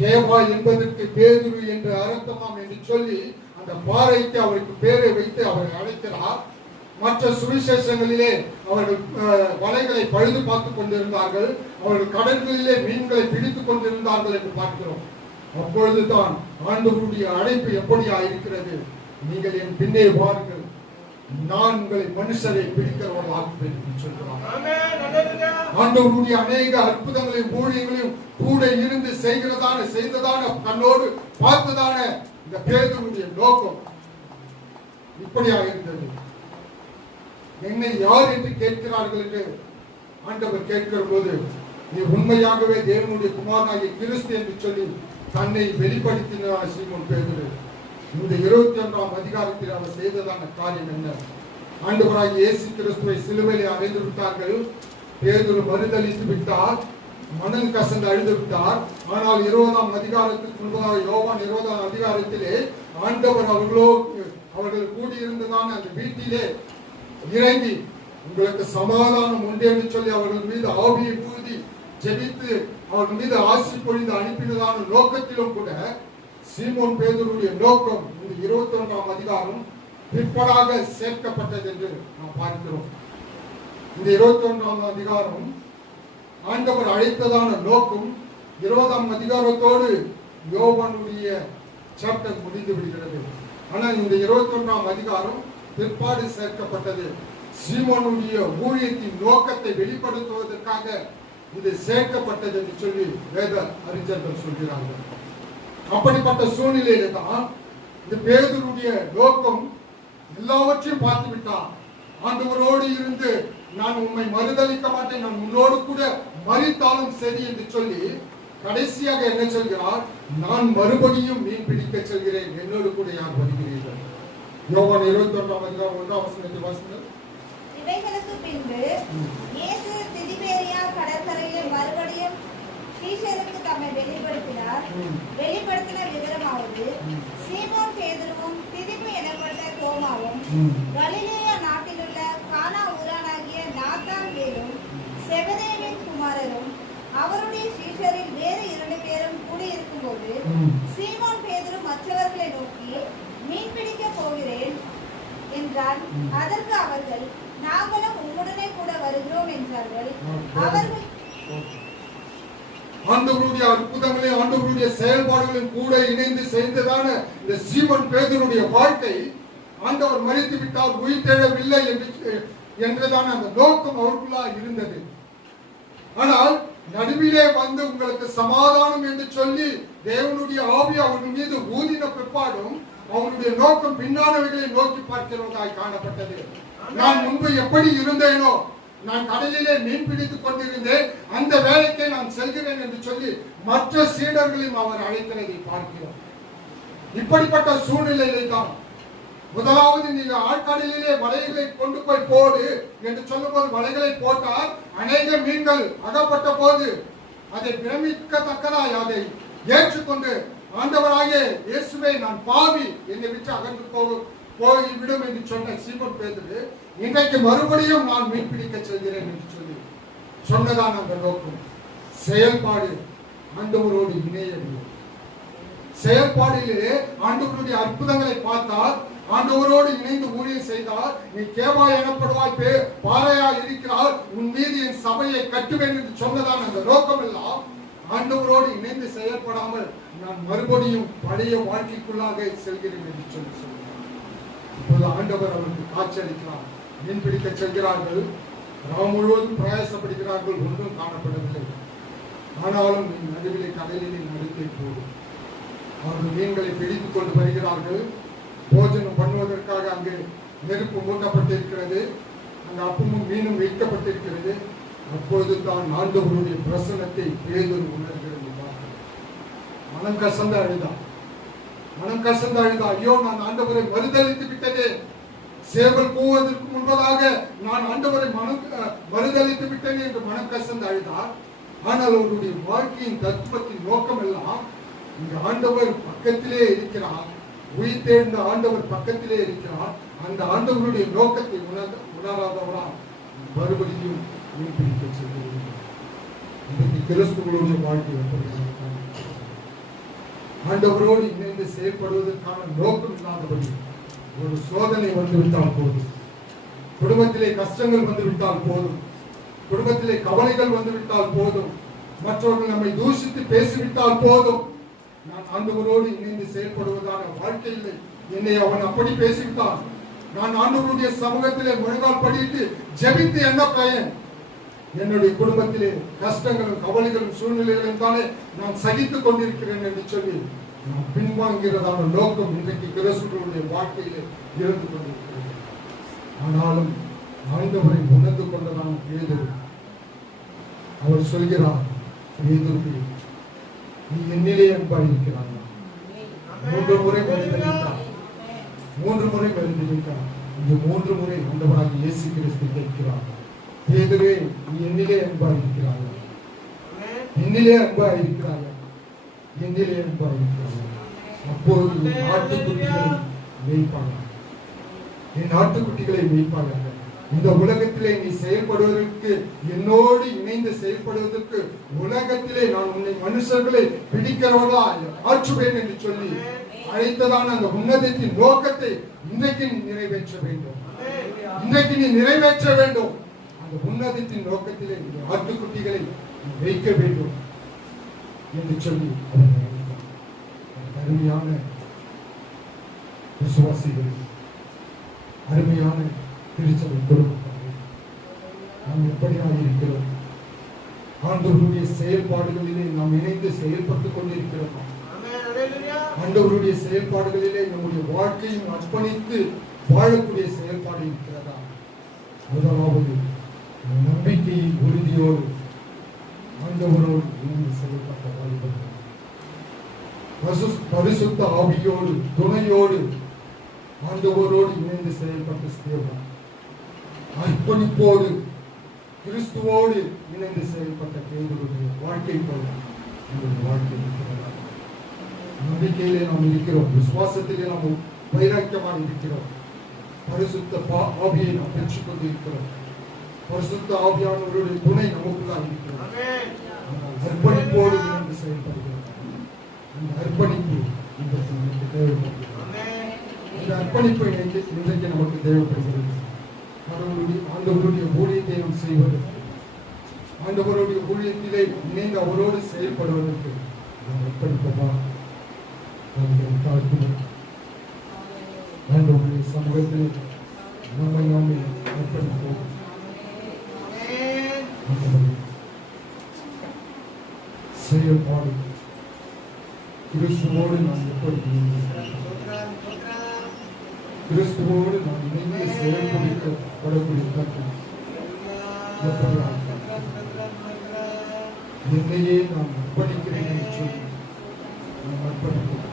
கேபா என்பதற்கு பேதுரு என்று அர்த்தமாம் என்று சொல்லி அந்த பாறைக்கு அவருக்கு பேரை வைத்து அவரை அழைக்கிறார். மற்ற சுவிசேஷங்களிலே அவர்கள் வலைகளை பழுது பார்த்துக் கொண்டிருந்தார்கள், அவர்கள் கடல்களிலே மீன்களை பிடித்துக் கொண்டிருந்தார்கள் என்று பார்க்கிறோம். அப்பொழுதுதான் ஆண்டவருடைய அழைப்பு எப்படியா இருக்கிறது? நீங்கள் என் பின்னே வாருங்கள், நான் உங்களை மனுஷரை பிடிக்கிறவர்கள் ஆக்குவேன் என்று சொல்கிறார். ஆண்டவருடைய அநேக அற்புதங்களையும் ஊழியங்களையும் கூட இருந்து செய்ததான கண்ணோடு பார்த்ததான இந்த பேதுருடைய நோக்கம் இப்படியாக இருந்தது. என்னை யார் என்று கேட்கிறார்கள் என்று ஆண்டவர் கேட்கிற போது, நீ உண்மையாகவே தேவனுடைய குமாரனாகிய கிறிஸ்து என்று சொல்லி தன்னை வெளிப்படுத்தினார் சீமோன் பேதுரு. இந்த 21ஆம் அதிகாரத்தில் அவர் செய்ததான காரியம் என்ன? ஆண்டவராகிய இயேசு கிறிஸ்துவை சிலுவையிலே அறைந்து விட்டார்கள். பேதுரு மறுதலித்து விட்டார், மனம் கசந்து அழுது விட்டார். ஆனால் 20ஆம் அதிகாரத்துக்கு முன்பதாக யோவான் 20ஆம் அதிகாரத்திலே ஆண்டவர் அவர்கள் கூடியிருந்ததான அந்த வீட்டிலே இறங்கி உங்களுக்கு சமாதானம் உண்டு என்று சொல்லி அவர்கள் மீது ஆவியை ஊதி ஜெபித்து அவர்கள் மீது ஆசி பொழிந்து அனுப்பினதான நோக்கத்திலும் கூட சீமோன் பேதுருடைய நோக்கம் இந்த 21ஆம் அதிகாரம் பிற்படாக சேர்க்கப்பட்டது என்று நாம் பார்க்கிறோம். இந்த 21ஆம் அதிகாரம் ஆண்டவர் அழைத்ததான நோக்கம் 20ஆம் அதிகாரத்தோடு யோவானுடைய சாப்டர் முடிந்து விடுகிறது. ஆனால் இந்த 21ஆம் அதிகாரம் பிற்பாடு சேர்க்கப்பட்டது. சீமோனுடைய ஊழியத்தின் நோக்கத்தை வெளிப்படுத்துவதற்காக இது சேர்க்கப்பட்டது என்று சொல்லி வேத அறிஞர்கள் சொல்கிறார்கள். அப்படிப்பட்ட சூழ்நிலையில தான் இந்த பேதுருடைய நோக்கம் எல்லாவற்றையும் பார்த்து விட்டார். ஆண்டவரோடு இருந்து நான் உம்மை மறுதலிக்க மாட்டேன், நான் உன்னோடு கூட மரித்தாலும் சரி என்று சொல்லி கடைசியாக என்ன சொல்கிறார்? நான் மறுபடியும் மீன் பிடிக்க செல்கிறேன், என்னோடு கூட யார் வருகிறீர்கள்? யோவான் 21ஆம் அதிகாரம் 1ஆம் வசனத்தை வாசிங்கள். இவைகளுக்கு பின்பு இயேசு திபேரியா கடற்கரையில் மறுபடியும் சீஷருக்கு தம்மை வெளிப்படுத்தின விவரமாவது, சீமோன் பேதுருவும் பிலிப்பு எனப்பட்ட தோமாவும் கலிலேயா நாட்டிலுள்ள கானா ஊரானாகிய நாத்தான்வேலும் செபதேவின் குமாரரும் அவருடைய சீஷரில் வேறு 2 பேரும் கூடியிருக்கும் போது சீமோன் பேதுரு மற்றவர்களை நோக்கி, மீன் பிடிக்க போகிறேன் என்றான். அதற்கு அவர்கள், நாங்களும் உம்முடனே கூட வருகிறோம் என்றார்கள். அவர்கள் ஆண்டவருடைய அற்புதங்களை ஆண்டவருடைய செயல்பாடுகளின் கூட இணைந்து செய்ததான இந்த சீமோன் பேதுருடைய வாழ்க்கை, ஆண்டவர் மரித்து விட்டால் உயிர் தேடவில்லை என்றதான அந்த நோக்கம் அவருக்குள்ளா இருந்தது. ஆனால் நடுவிலே வந்து உங்களுக்கு சமாதானம் என்று சொல்லி தேவனுடைய ஆவி அவர்கள் மீது ஊதின பிற்பாடும் அவருடைய நோக்கம் பின்னானவைகளை நோக்கி பார்க்கிறவர்களாய் காணப்பட்டது. நான் முன்பு எப்படி இருந்தேனோ, நான் கடலிலே மீன் பிடித்துக் கொண்டிருந்தேன், அந்த வேலைக்கே நான் செல்கிறேன் என்று சொல்லி மற்ற சீடர்களையும் அவர் அழைக்கிறதை பார்க்கிறோம். இப்படிப்பட்ட சூழ்நிலையிலே தான் முதலாவது நீங்க ஆழ்கடலிலே வலைகளை கொண்டு போய் போடு என்று சொல்லும் போது வலைகளை போட்டால் அநேக மீன்கள் அகப்பட்ட போது அதை பிரமிக்கத்தக்கதாய் அதை ஏற்றுக்கொண்டு ஆண்டவராகிய இயேசுவை, நான் பாவி, என்னை விட்டு அகன்று போய்விடும் என்று சொன்ன சீமோன் பேதுரு இன்றைக்கு மறுபடியும் நான் மீன் பிடிக்க செல்கிறேன் என்று சொல்லி சொன்னதான் அந்த நோக்கம். செயல்பாடு ஆண்டவரோடு இணையவில்லை. செயல்பாடிலே ஆண்டவருடைய அற்புதங்களை பார்த்தால், ஆண்டவரோடு இணைந்து ஊழியம் செய்தால், நீ கேவா எனப்படுவாய், பாறையாய் இருக்கிறார், உன் மீது என் சபையை கட்டுவேன் என்று சொன்னதான் அந்த நோக்கம் எல்லாம் ஆண்டவரோடு இணைந்து செயல்படாமல் நான் மறுபடியும் பழைய வாழ்க்கைக்குள்ளாக செல்கிறேன் என்று சொல்லி சொல்கிறார். இப்போது ஆண்டவர் அவருக்கு காட்சியளிக்கிறார். மீன் பிடிக்க செல்கிறார்கள், ராம் முழுவதும் பிரயாசப்படுகிறார்கள், ஒன்றும் காணப்படவில்லை. ஆனாலும் நீ நடுவிலே கடலிலே நடுவே போடும். அவர்கள் மீன்களை பிடித்துக் கொண்டு வருகிறார்கள். போஜனம் பண்ணுவதற்காக அங்கே நெருப்பு மூட்டப்பட்டிருக்கிறது, அங்கு அப்பமும் மீனும் வைக்கப்பட்டிருக்கிறது. அப்பொழுது தான் ஆண்டவருடைய பிரசனத்தை பேதுரு உணர்கிறது. மனம் கசந்த அழுதா, ஐயோ நான் ஆண்டவரை மறுதலித்து விட்டதே, சேவல் கூவதற்கு முன்பதாக நான் ஆண்டவரை மறுதலித்து விட்டேன் என்று மனம் கசந்த அழுதார். ஆனால் அவருடைய வாழ்க்கையின் தத்துவத்தின் நோக்கம் எல்லாம் இங்கு ஆண்டவர் பக்கத்திலே இருக்கிறார், உயிர் தேர்ந்த ஆண்டவர் பக்கத்திலே இருக்கிறார். அந்த ஆண்டவருடைய நோக்கத்தை உணராதவரா மறுபடியும் மீன் பிடிக்க செல்கிறார். இன்றைக்கு கிறிஸ்துவனுடைய வாழ்க்கை ஆண்டவரோடு இணைந்து செயல்படுவதற்கான நோக்கம் இல்லாதபடி ஒரு சோதனை வந்துவிட்டால் போதும், குடும்பத்திலே கஷ்டங்கள் வந்துவிட்டால் போதும், குடும்பத்திலே கவலைகள் வந்துவிட்டால் போதும், மற்றவர்கள் நம்மை தூஷித்து பேசிவிட்டால் போதும், நான் ஆண்டவரோடு இணைந்து செயல்படுவதான வாழ்க்கையில் என்னை அவன் அப்படி பேசிவிட்டான். நான் ஆண்டவருடைய சமூகத்திலே முழங்கால் படிட்டு ஜெபித்து என்ன பயன்? என்னுடைய குடும்பத்திலே கஷ்டங்களும் கவலைகளும் சூழ்நிலைகளும் தானே நான் சகித்துக் கொண்டிருக்கிறேன் என்று சொல்லி நான் பின்வாங்கிறதான நோக்கம் இன்றைக்கு கிறிஸ்துவனுடைய வாழ்க்கையிலே இருந்து கொண்டிருக்கிறது. ஆனாலும் ஆண்டவரை உணர்ந்து கொண்டதான பேதுரு அவர் சொல்கிறார், பேதுரு நீ என்னிலே அன்பாய் இருக்கிறாய். 3 முறை மறுதலித்தார். 3 முறை மறுதலித்தார். இங்கு 3 முறை ஆண்டவராகிய இயேசு கிறிஸ்து கேட்கிறார், பேதுருவே நீ என்னிலே அன்பாய் இருக்கிறாய், என்னிலே அன்பாய் இருக்கிறாய், என்னிலே அன்பாய் இருக்கிறாய். அப்போது என் ஆட்டுக்குட்டிகளை மேய்ப்பாயாக, என் ஆட்டுக்குட்டிகளை மேய்ப்பாயாக. இந்த உலகத்திலே நீ செயல்படுவதற்கு, என்னோடு இணைந்து செயல்படுவதற்கு, உலகத்திலே நான் உன்னை மனுஷர்களை பிடிக்கிறவர்களா ஆற்றுவேன் என்று சொல்லி அழைத்ததான அந்த உன்னதத்தின் நோக்கத்தை இன்றைக்கு நீ நிறைவேற்ற வேண்டும். இன்றைக்கு நீ நிறைவேற்ற வேண்டும். அந்த உன்னதத்தின் நோக்கத்திலே இந்த ஆட்டுக்குட்டிகளை வைக்க வேண்டும் என்று சொல்லி அருமையான விசுவாசிகள், அருமையான திருச்சபை குடும்பத்தார்கள், நாம் எப்படியாக இருக்கிறோம்? ஆண்டவருடைய செயல்பாடுகளிலே நாம் இணைந்து செயல்பட்டுக் கொண்டிருக்கிறோம். ஆண்டவருடைய செயல்பாடுகளிலே நம்முடைய வாழ்க்கையை அர்ப்பணித்து வாழக்கூடிய செயல்பாடு இருக்கிறதா? முதலாவது நம்பிக்கையின் உறுதியோடு ஆண்டவரோடு இணைந்து செயல்பட்ட வாலிபர்கள், பரிசுத்த ஆவியோடு துணையோடு ஆண்டவரோடு இணைந்து செயல்பட்ட ஸ்தேவான், அர்ப்பணிப்போடு கிறிஸ்துவோடு இணைந்து செயல்பட்ட பேதுருடைய வாழ்க்கை போல நம்முடைய வாழ்க்கை இருக்கிறதா? நம்பிக்கையிலே நாம் இருக்கிறோம், விசுவாசத்திலே நாம் வைராக்கியமாக இருக்கிறோம், பரிசுத்த ஆவியை நாம் பெற்றுக் கொண்டு இருக்கிறோம், பரிசுத்த ஆவியானவருடைய துணை நமக்குள்ளாக இருக்கிறோம். அர்ப்பணிப்போடு இணைந்து செயல்படுகிறோம். அந்த அர்ப்பணிப்பு இன்றைக்கு நமக்கு தேவைப்படுகிறது. இந்த அர்ப்பணிப்பு இன்றைக்கு நமக்கு தேவைப்படுகிறது. ஆண்டவருடைய ஊழியத்தை நாம் செய்வதற்கு, ஆண்டவருடைய ஊழியத்திலே இணைந்து அவரோடு செயல்படுவதற்கு நாம் அர்ப்பணிப்போமா? ஆண்டவருடைய சமூகத்தில் நம்மை நாமே அர்ப்பணிப்போம். செயல்பாடு கிறிஸ்துவோடு நாம் எப்படி கிறிஸ்துவோடு நாம் இணைந்து செயல்படுத்தப்படக்கூடிய தத்துவம் என்னையே நாம் அர்ப்பணிக்கிறேன் என்று சொல்லி நாம் அர்ப்பணிப்போம்.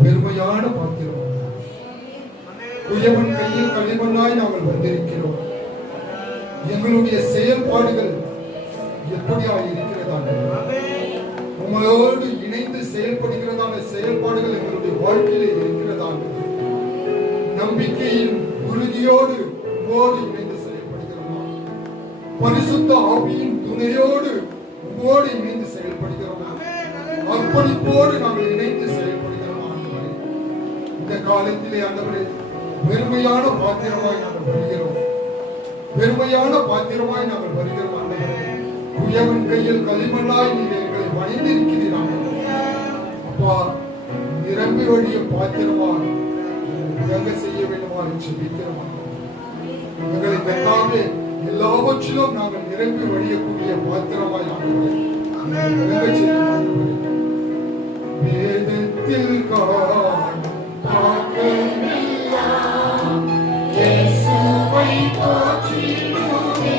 பெருமையான பாத்திரம் குயவன் கையில் களிமண்ணாய் நாங்கள் வந்திருக்கிறோம். எங்களுடைய செயல்பாடுகள் எப்படியாக இருக்கிறதா? உங்களோடு இணைந்து செயல்படுகிறதான செயல்பாடுகள் எங்களுடைய வாழ்க்கையிலே இருக்கிறதா? நம்பிக்கையின் உறுதியோடு உங்களோடு இணைந்து செயல்படுகிறோமா? பரிசுத்த ஆவியின் துணையோடு உங்களோடு இணைந்து செயல்படுகிறோமா? அர்ப்பணிப்போடு நாங்கள் இணைந்து செயல்படுகிறோமா? இந்த காலத்திலே ஆண்டவரே பெருமையான பாத்திரமாய் நாங்கள் வருகிறோம். பெருமையான பாத்திரமாய் நாங்கள் வருகிறோம். குயவன் கையில் களிமண்ணாய் நீர் எங்களை வணிந்திருக்கிறீர்கள். அப்பா, நிரம்பி வழிய பாத்திரமாக எங்க செய்ய வேண்டுமா ஜெபிக்கிறோம். எங்களை கர்த்தாவே எல்லாவற்றிலும் நாங்கள் நிரம்பி வழியக்கூடிய பாத்திரமாய் வேதத்தில் காணும் பாக்கியமெல்லாம் இயேசுவை போற்றிடுவே.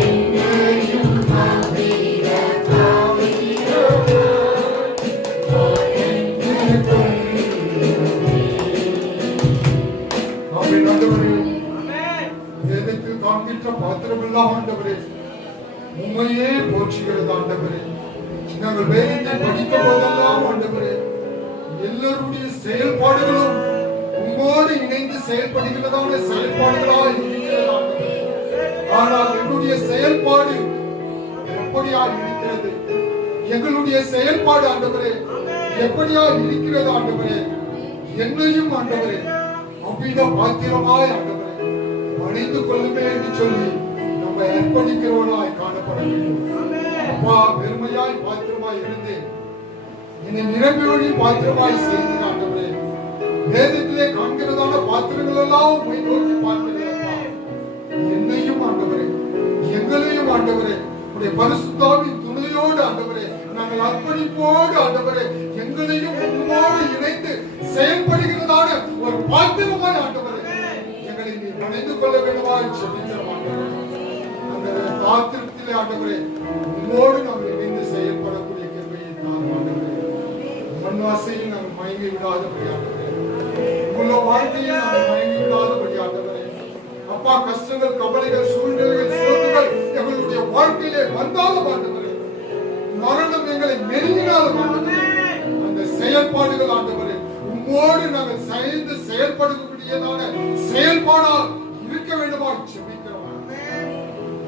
என்னையும் மகிழ வேதத்தில் காண்கின்ற பாத்திரமெல்லாம் ஆண்டவரே உண்மையே போற்றுகிறது ஆண்டவரே. நாங்கள் வேதத்தை படிக்கும் போதெல்லாம் ஆண்டவரே எல்லாருடைய செயல்பாடுகளும் உம்மோடு இணைந்து செயல்படுகிறதான செயல்பாடுகளாய் இருக்கிறது ஆண்டவரே. ஆனால் எங்களுடைய செயல்பாடு எப்படியா இருக்கிறது? எங்களுடைய செயல்பாடு ஆண்டவரே எப்படியா இருக்கிறது ஆண்டவரே? என்னையும் ஆண்டவரே அவ்வித பாத்திரமாய் ஆண்டவரே அணைந்து கொள்ளுமே என்று சொல்லி நம்ம அர்ப்பணிக்கிறவர்களாய் காணப்பட வேண்டும். அப்பா பெருமையாய் பாத்திரமாய் இருந்து என்னை நிரம்பியோடி பாத்திரமாய் செய்து ஆண்டவரே வேதத்திலே காண்கிறதான பாத்திரங்கள் எல்லாம் போய் நோக்கி பார்க்கிறேன்ப்பா. என்னையும் ஆண்டவரே எங்களையும் ஆண்டவரே உடைய பரிசுத்தாவின் துணையோடு ஆண்டவரே நாங்கள் அர்ப்பணிப்போடு ஆண்டவரே எங்களையும் உங்களோடு இணைந்து செயல்படுகிறதான ஒரு பாத்திரமாய் ஆண்டவரே எங்களை நீ அணைந்து கொள்ள வேண்டுமா சொல்லிக்கிறோம் ஆண்டவரே. அந்த பாத்திரத்திலே ஆண்டவரே உங்களோடு நாங்கள் இணைந்து செயல்படக்கூடிய கிருபையை நான் ஆண்டவரே மண்வாசையில் நாங்கள் மயங்கி விடாதபடி ஆண்டவரே உள்ள வாழ்க்கையை நாங்கள் மயங்கி விடாதபடி ஆண்டவரே. அப்பா கஷ்டங்கள் கவலைகள் சூழ்நிலைகள் சோர்வுகள் எங்களுடைய வாழ்க்கையிலே வந்தாலும் ஆண்டவரே மரணம் எங்களை நெருங்கினாலும் ஆண்டவரே அந்த செயல்பாடுகள் ஆண்டவரே உம்மோடு நாங்கள் சேர்ந்து செயல்படக்கூடியதான செயல்பாடா இருக்க வேண்டுமா ஜெபிக்கிறோம்.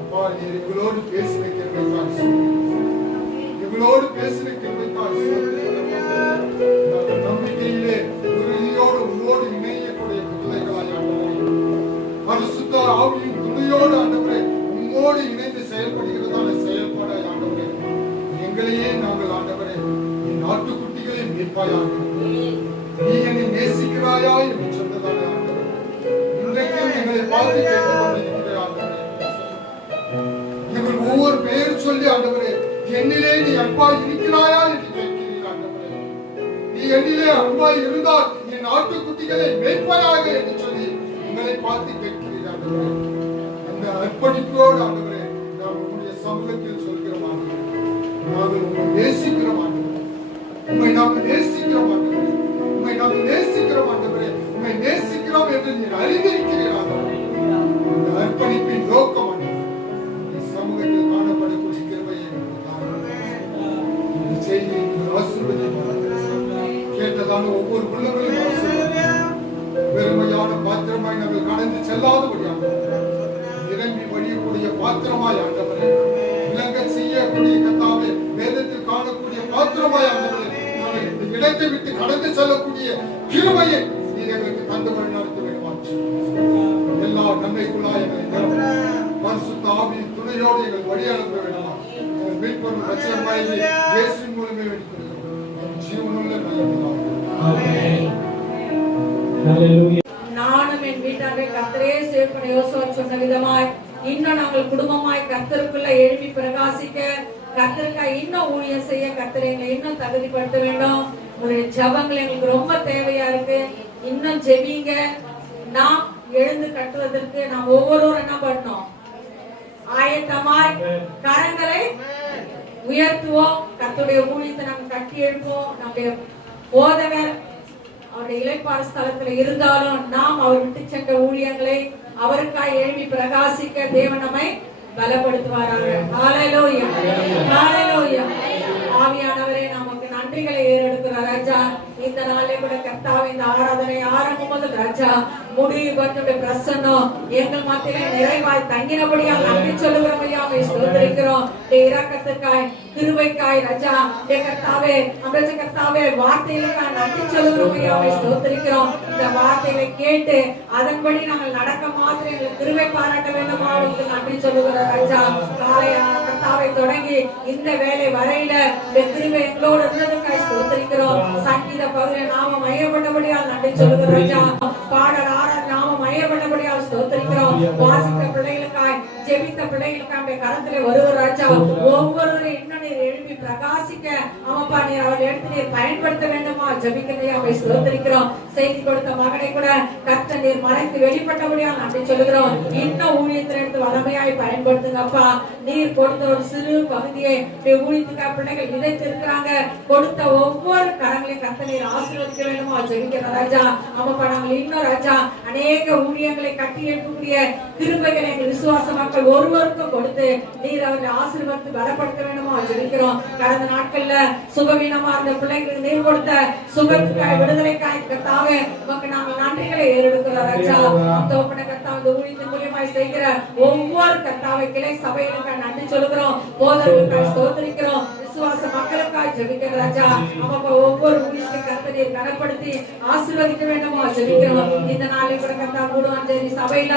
அப்பா நீர் எங்களோடு பேசின கிருபைக்காய் எங்களோடு பேசின கிருபைக்காய் நாங்கள் நம்பிக்கையிலே உறுதியோடு உம்மோடு இணையக்கூடிய பிள்ளைகளாய் ஆண்டவரே பரிசுத்த ஆவியின் துணையோடு ஆண்டவரே உம்மோடு இணைந்து செயல்படுகிறதான செயல்பாடாய் ஆண்டவரே எங்களையே நாங்கள் ஆண்டவரே என் ஆட்டுக்குட்டிகளை மீட்பாயாக நீ என்னை நேசிக்கிறாயா என்று சொன்னதான ஆண்டவரே இன்றைக்கும் எங்களை பார்த்து கேட்டுக் கொண்டிருக்கிற ஆண்டவரே எங்கள் ஒவ்வொரு பெயர் சொல்லி ஆண்டவரே என்னிலே நீ அன்பாய் இருக்கிறாயா என்று கேட்கிறீர் ஆண்டவரே. நீ என்னிலே அன்பாய் இருந்தால் என் ஆட்டுக்குட்டிகளை மேய்ப்பாயாக என்று சொல்லி எங்களை பார்த்து கேட்கிறீர் ஆண்டவரே. அந்த அர்ப்பணிப்போடு ஆண்டவரே நாம் உங்களுடைய சமூகத்தில் சொல்கிறோம் ஆண்டவரே நாங்கள் உங்களை நேசிக்கிறோம் ஆண்டவரே. உண்மை நாங்கள் நேசிக்கிறோம் ஆண்டவரே. உண்மை நாங்கள் நேசிக்கிறோம் ஆண்டவரே. உண்மை நேசிக்கிறோம் என்று நீர் அறிந்திருக்கிறீர் ஆண்டவரே. இந்த அர்ப்பணிப்பின் நோக்கம் ஆண்டவரே சமூகத்தில் காணப்படக்கூடிய கிருபையை இந்த செய்தியை கேட்டதான ஒவ்வொரு உள்ளங்களையும் பெருமையான பாத்திரமாய் நாங்கள் கடந்து செல்லாதபடியாக நிரம்பி வழியக்கூடிய பாத்திரமாய் ஆண்டவரே விளங்க செய்யக்கூடிய கர்த்தாவே வேதத்தில் காணக்கூடிய பாத்திரமாய் ஆண்டவரே நாங்கள் இந்த இடத்தை விட்டு கடந்து செல்லக்கூடிய கிருபையை நீர் எங்களுக்கு தந்து வழி நடத்த வேண்டும். எல்லா நன்மைக்குள்ளாய் எங்களை பரிசுத்த ஆவியின் துணையோடு எங்கள் வழி அனுப்ப வேண்டுமா எங்கள் மீட்பொருள் ரட்சகராகிய இயேசுவின் மூலமே வேண்டிக் ஜீவனுள்ள நல்ல நானும் என் வீட்டாரை கர்த்தரே சேர்ப்பன யோசுவா சொன்ன விதமாய் இன்னும் நாங்கள் குடும்பமாய் கர்த்தருக்குள்ள எழுப்பி பிரகாசிக்க கர்த்தருக்காய் இன்னும் ஊழியம் செய்ய கர்த்தர் எங்களை இன்னும் தகுதிப்படுத்த வேண்டும். உங்களுடைய ஜபங்கள் எங்களுக்கு ரொம்ப தேவையா இருக்கு. இன்னும் ஜெபிங்க. நாம் எழுந்து கட்டுவதற்கு நாம் ஒவ்வொருவரும் என்ன பண்ணோம்? ஆயத்தமாய் கரங்களை உயர்த்துவோம். கர்த்தருடைய ஊழியத்தை நாம் கட்டி எழுப்போம். நம்முடைய போதகர் அவருடைய இளைப்பாறு ஸ்தலத்துல இருந்தாலும் நாம் அவர் விட்டு சென்ற ஊழியங்களை அவருக்காய் எழுப்பி பிரகாசிக்க தேவன் நம்மை பலப்படுத்துவாராக. ஹல்லேலூயா ஹல்லேலூயா. ஆவியானவரே நமக்கு நன்றிகளை ஏறெடுக்கிறார் ராஜா. இந்த நாளே கூட கர்த்தாவே இந்த ஆராதனை ஆரம்பம் முதல் ராஜா முடிவு பற்றி பிரசன்னம் எங்கள் மத்தியிலே நிறைவாய் தங்கினபடியால் நன்றி சொல்லுகிறோம் ஐயா. ஸ்தோத்திரிக்கிறோம் இரக்கத்துக்காய் கிருபைக்காய் ராஜா கர்த்தாவே அம்பேஜ கர்த்தாவே வார்த்தைகளுக்காய் நன்றி சொல்லுகிறோம் ஐயா. ஸ்தோத்திரிக்கிறோம். இந்த வார்த்தைகளை கேட்டு அதன்படி நாங்கள் நடக்க மாதிரி எங்களுக்கு கிருபை பாராட்ட வேண்டுமா உங்களுக்கு நன்றி சொல்லுகிறோம் ராஜா. காலை கர்த்தாவை தொடங்கி இந்த வேலை வரையில கிருபை எங்களோடு இருந்ததுக்காய் ஸ்தோத்திரிக்கிறோம். சங்கீத பகுதியை நாம மையப்பட்டபடியால் நன்றி சொல்லுகிறோம் ராஜா. பாடல் ஆறாம் நாம மையப்பட்டபடியால் ஸ்தோத்திரிக்கிறோம். வாசித்த பிள்ளைகளுக்காய் ஜெபித்த பிள்ளைகளுக்காக கரத்திலே வருகிற ராஜா. ஒவ்வொருவரையும் இன்னும் நீர் எழுப்பி பிரகாசிக்க ஆமாப்பா நீர் அவர்கள் எடுத்து நீர் பயன்படுத்த வேண்டுமா ஜெபிக்கிறதையா அவை ஸ்தோத்திரிக்கிறோம். செய்தி கொடுத்த மகனை கூட கர்த்தர் நீர் மறைத்து வெளிப்பட்டபடியால் நன்றி சொல்லுகிறோம். இன்னும் ஊழியத்தில் எடுத்து வளமையாய் பயன்படுத்துங்கப்பா. நீர் கொடுத்த ஒரு சிறு பகுதியை ஊழியத்துக்காக பிள்ளைகள் விதைத்து இருக்கிறாங்க. கொடுத்த ஒவ்வொரு கரங்களையும் கர்த்தர் நீர் ஆசீர்வதிக்க வேண்டுமா ஜெபிக்கிற ராஜா. ஆமாப்பா நாங்கள் இன்னும் ராஜா அநேக ஊழியங்களை கட்டி எழுப்பக்கூடிய கிருபைகளை எங்கள் விசுவாச மக்கள் ஒருவருக்கும் கொடுத்து நீர் அவர்களை ஆசீர்வதித்து பலப்படுத்த வேண்டுமா ஜெபிக்கிறோம். கடந்த நாட்கள்ல சுகவீனமா இருந்த பிள்ளைங்களுக்கு நீர் கொடுத்த சுகத்துக்காய் விடுதலைக்காய் கர்த்தாவே உமக்கு நாங்கள் நன்றிகளை ஏறெடுக்கிறோம் ராஜா. தோப்பன கர்த்தாவே இந்த ஊழியத்தின் மூலியமாய் செய்கிற ஒவ்வொரு கர்த்தாவை கிளை சபைகளுக்காக நன்றி சொல்லுகிறோம். போதகர்களுக்காக ஸ்தோத்திரிக்கிறோம். விசுவாச மக்களுக்காக ஜெபிக்கிற ராஜா. அவங்க ஒவ்வொரு ஊழியத்தை கர்த்தர் நீர் கனப்படுத்தி ஆசீர்வதிக்க வேண்டுமா ஜெபிக்கிறோம். இந்த நாளில் கூட கர்த்தர் கூடுவாஞ்சேரி சபையில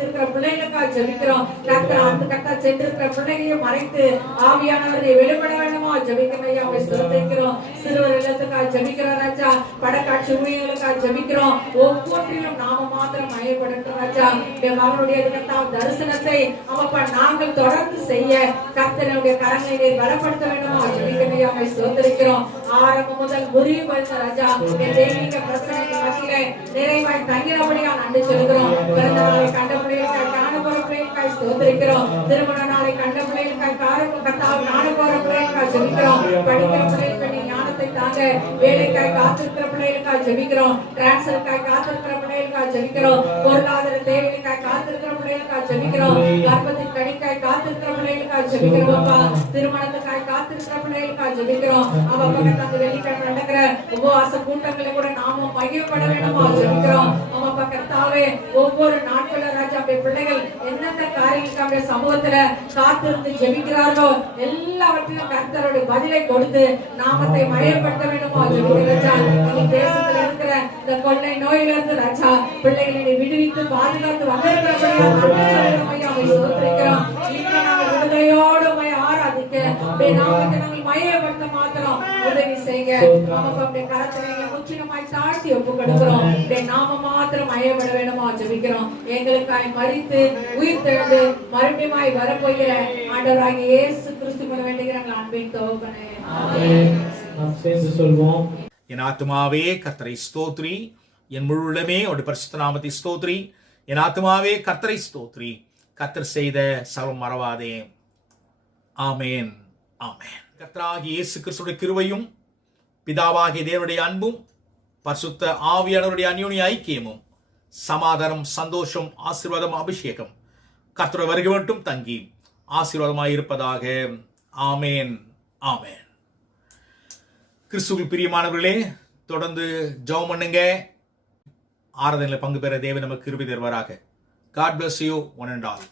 இருக்கிற பிள்ளைகளுக்காக ஜெபிக்கிறோம். கர்த்தர் அந்த கர்த்தர் சென்றிருக்கிற பிள்ளைகளையும் மறைத்து ஆவியானவரை வெளிப்பட வேண்டுமா ஜெபிக்கிறோம். ஸ்தோத்திரிக்கிறோம். சிறுவர் இல்லத்துக்காக ஜெபிக்கிறோம் ராஜா. படக்காட்சி ஊழியர்களுக்காக ஜெபிக்கிறோம். ஒவ்வொன்றிலும் நாம மாத்திரம் மையப்படட்டும் ராஜா. மகனுடைய தரிசனத்தை அவப்பா நாங்கள் தொடர்ந்து செய்ய கர்த்தருடைய கரங்களை நீர் பலப்படுத்த வேண்டுமா ஜெபிக்கிறோம். ஸ்தோத்திரிக்கிறோம். ஆரம்பம் முதல் முடிவு பரிசு ராஜா தெய்வீக பிரச்சனைக்கு மத்தியிலே நிறைவாய் தங்கினபடியா நன்றி சொல்கிறோம். பிறந்த நாளை கண்ட பிள்ளைகளுக்காய் காண போற பிள்ளைகளுக்காய் ஸ்தோத்திரிக்கிறோம். திருமண நாளை கண்ட பிள்ளைகளுக்காய் கர்த்தாவை காண போற பிள்ளைகளுக்காய் ஜெபிக்கிறோம். படிக்கிற பிள்ளைகளுக்கு ஞானத்தை தாங்க வேலைக்காய் காத்திருக்கிற பிள்ளைகளுக்காய் ஜெபிக்கிறோம். டிரான்ஸ்ஃபருக்காய் காத்திருக்கிற பிள்ளைகளுக்காய் ஜெபிக்கிறோம். பொருளாதார தேவைகளுக்காய் காத்திருக்கிற பிள்ளைகளுக்காய் ஜெபிக்கிறோம். கர்ப்பத்தின் கடிக்காய் காத்திருக்கிற பிள்ளைகளுக்காய் ஜெபிக்கிறோம்ப்பா. திருமணத்துக்காய் காத்திருக்கிற பிள்ளைகளுக்காய் ஜெபிக்கிறோம். அவ பக்கத்து அந்த வெள்ளிக்கிழமை நடக்கிற உபவாச கூட்டங்களை கூட நாமும் மையப்பட வேண்டுமா ஜெபிக்கிறோம். அவ கர்த்தாவே ஒவ்வொரு நாட்கள ராஜா பிள்ளைகள் எந்தெந்த காரியங்களுக்காக சமூகத்துல காத்திருந்து ஜெபிக்கிறார்களோ எல்லாவற்றையும் கர்த்தருடைய பதிலை கொடுத்து நாமத்தை மையப்படுத்த வேண்டுமா ஜெபிக்கிறோம். தேசத்துல இருக்கிற இந்த கொள்ளை நோயிலிருந்து ராஜா பிள்ளைகளை விடுவித்து பாதுகாத்து வந்திருக்கிறோம். விடுதலையோடு ஆராதிக்க நாமத்தை நாங்கள் மையப்படுத்த மாத்திரம் உதவி செய்ய கரத்தை முற்றிலுமாய் தாழ்த்தி ஒப்பு கொடுக்கிறோம். நாம மாத்திரம் மையப்பட வேண்டுமா ஜெபிக்கிறோம். எங்களுக்காய் மரித்து உயிர் தெழுந்து மறுபடியும் வரப்போகிற ஆண்டவராகிய இயேசு கிறிஸ்து மூலம் வேண்டுகிறாங்க அன்பின் தகப்பனே. நாம் சேர்ந்து சொல்வோம். என் ஆத்துமாவே கர்த்தரை ஸ்தோத்ரி, என் முழுமே அவருடைய பரிசுத்த நாமத்தை ஸ்தோத்ரி. என் ஆத்துமாவே கர்த்தரை ஸ்தோத்ரி, கர்த்தர் செய்த சர்வம் மறவாதே. ஆமேன் ஆமேன். கர்த்தராகிய இயேசு கிறிஸ்துவின் கிருபையும் பிதாவாகிய தேவனுடைய அன்பும் பரிசுத்த ஆவியானவருடைய அந்யோன்ய ஐக்கியமும் சமாதானம் சந்தோஷம் ஆசீர்வாதம் அபிஷேகம் கர்த்தருடைய வருகை மட்டும் தங்கி ஆசீர்வாதமாய் இருப்பதாக. ஆமேன் ஆமேன். கிறிஸ்துவில் பிரியமானவர்களே, தொடர்ந்து ஜெபம் பண்ணுங்க. ஆராதனையில் பங்கு பெற தேவன் நமக்கு கிருபை தருவாராக. God bless you one and all.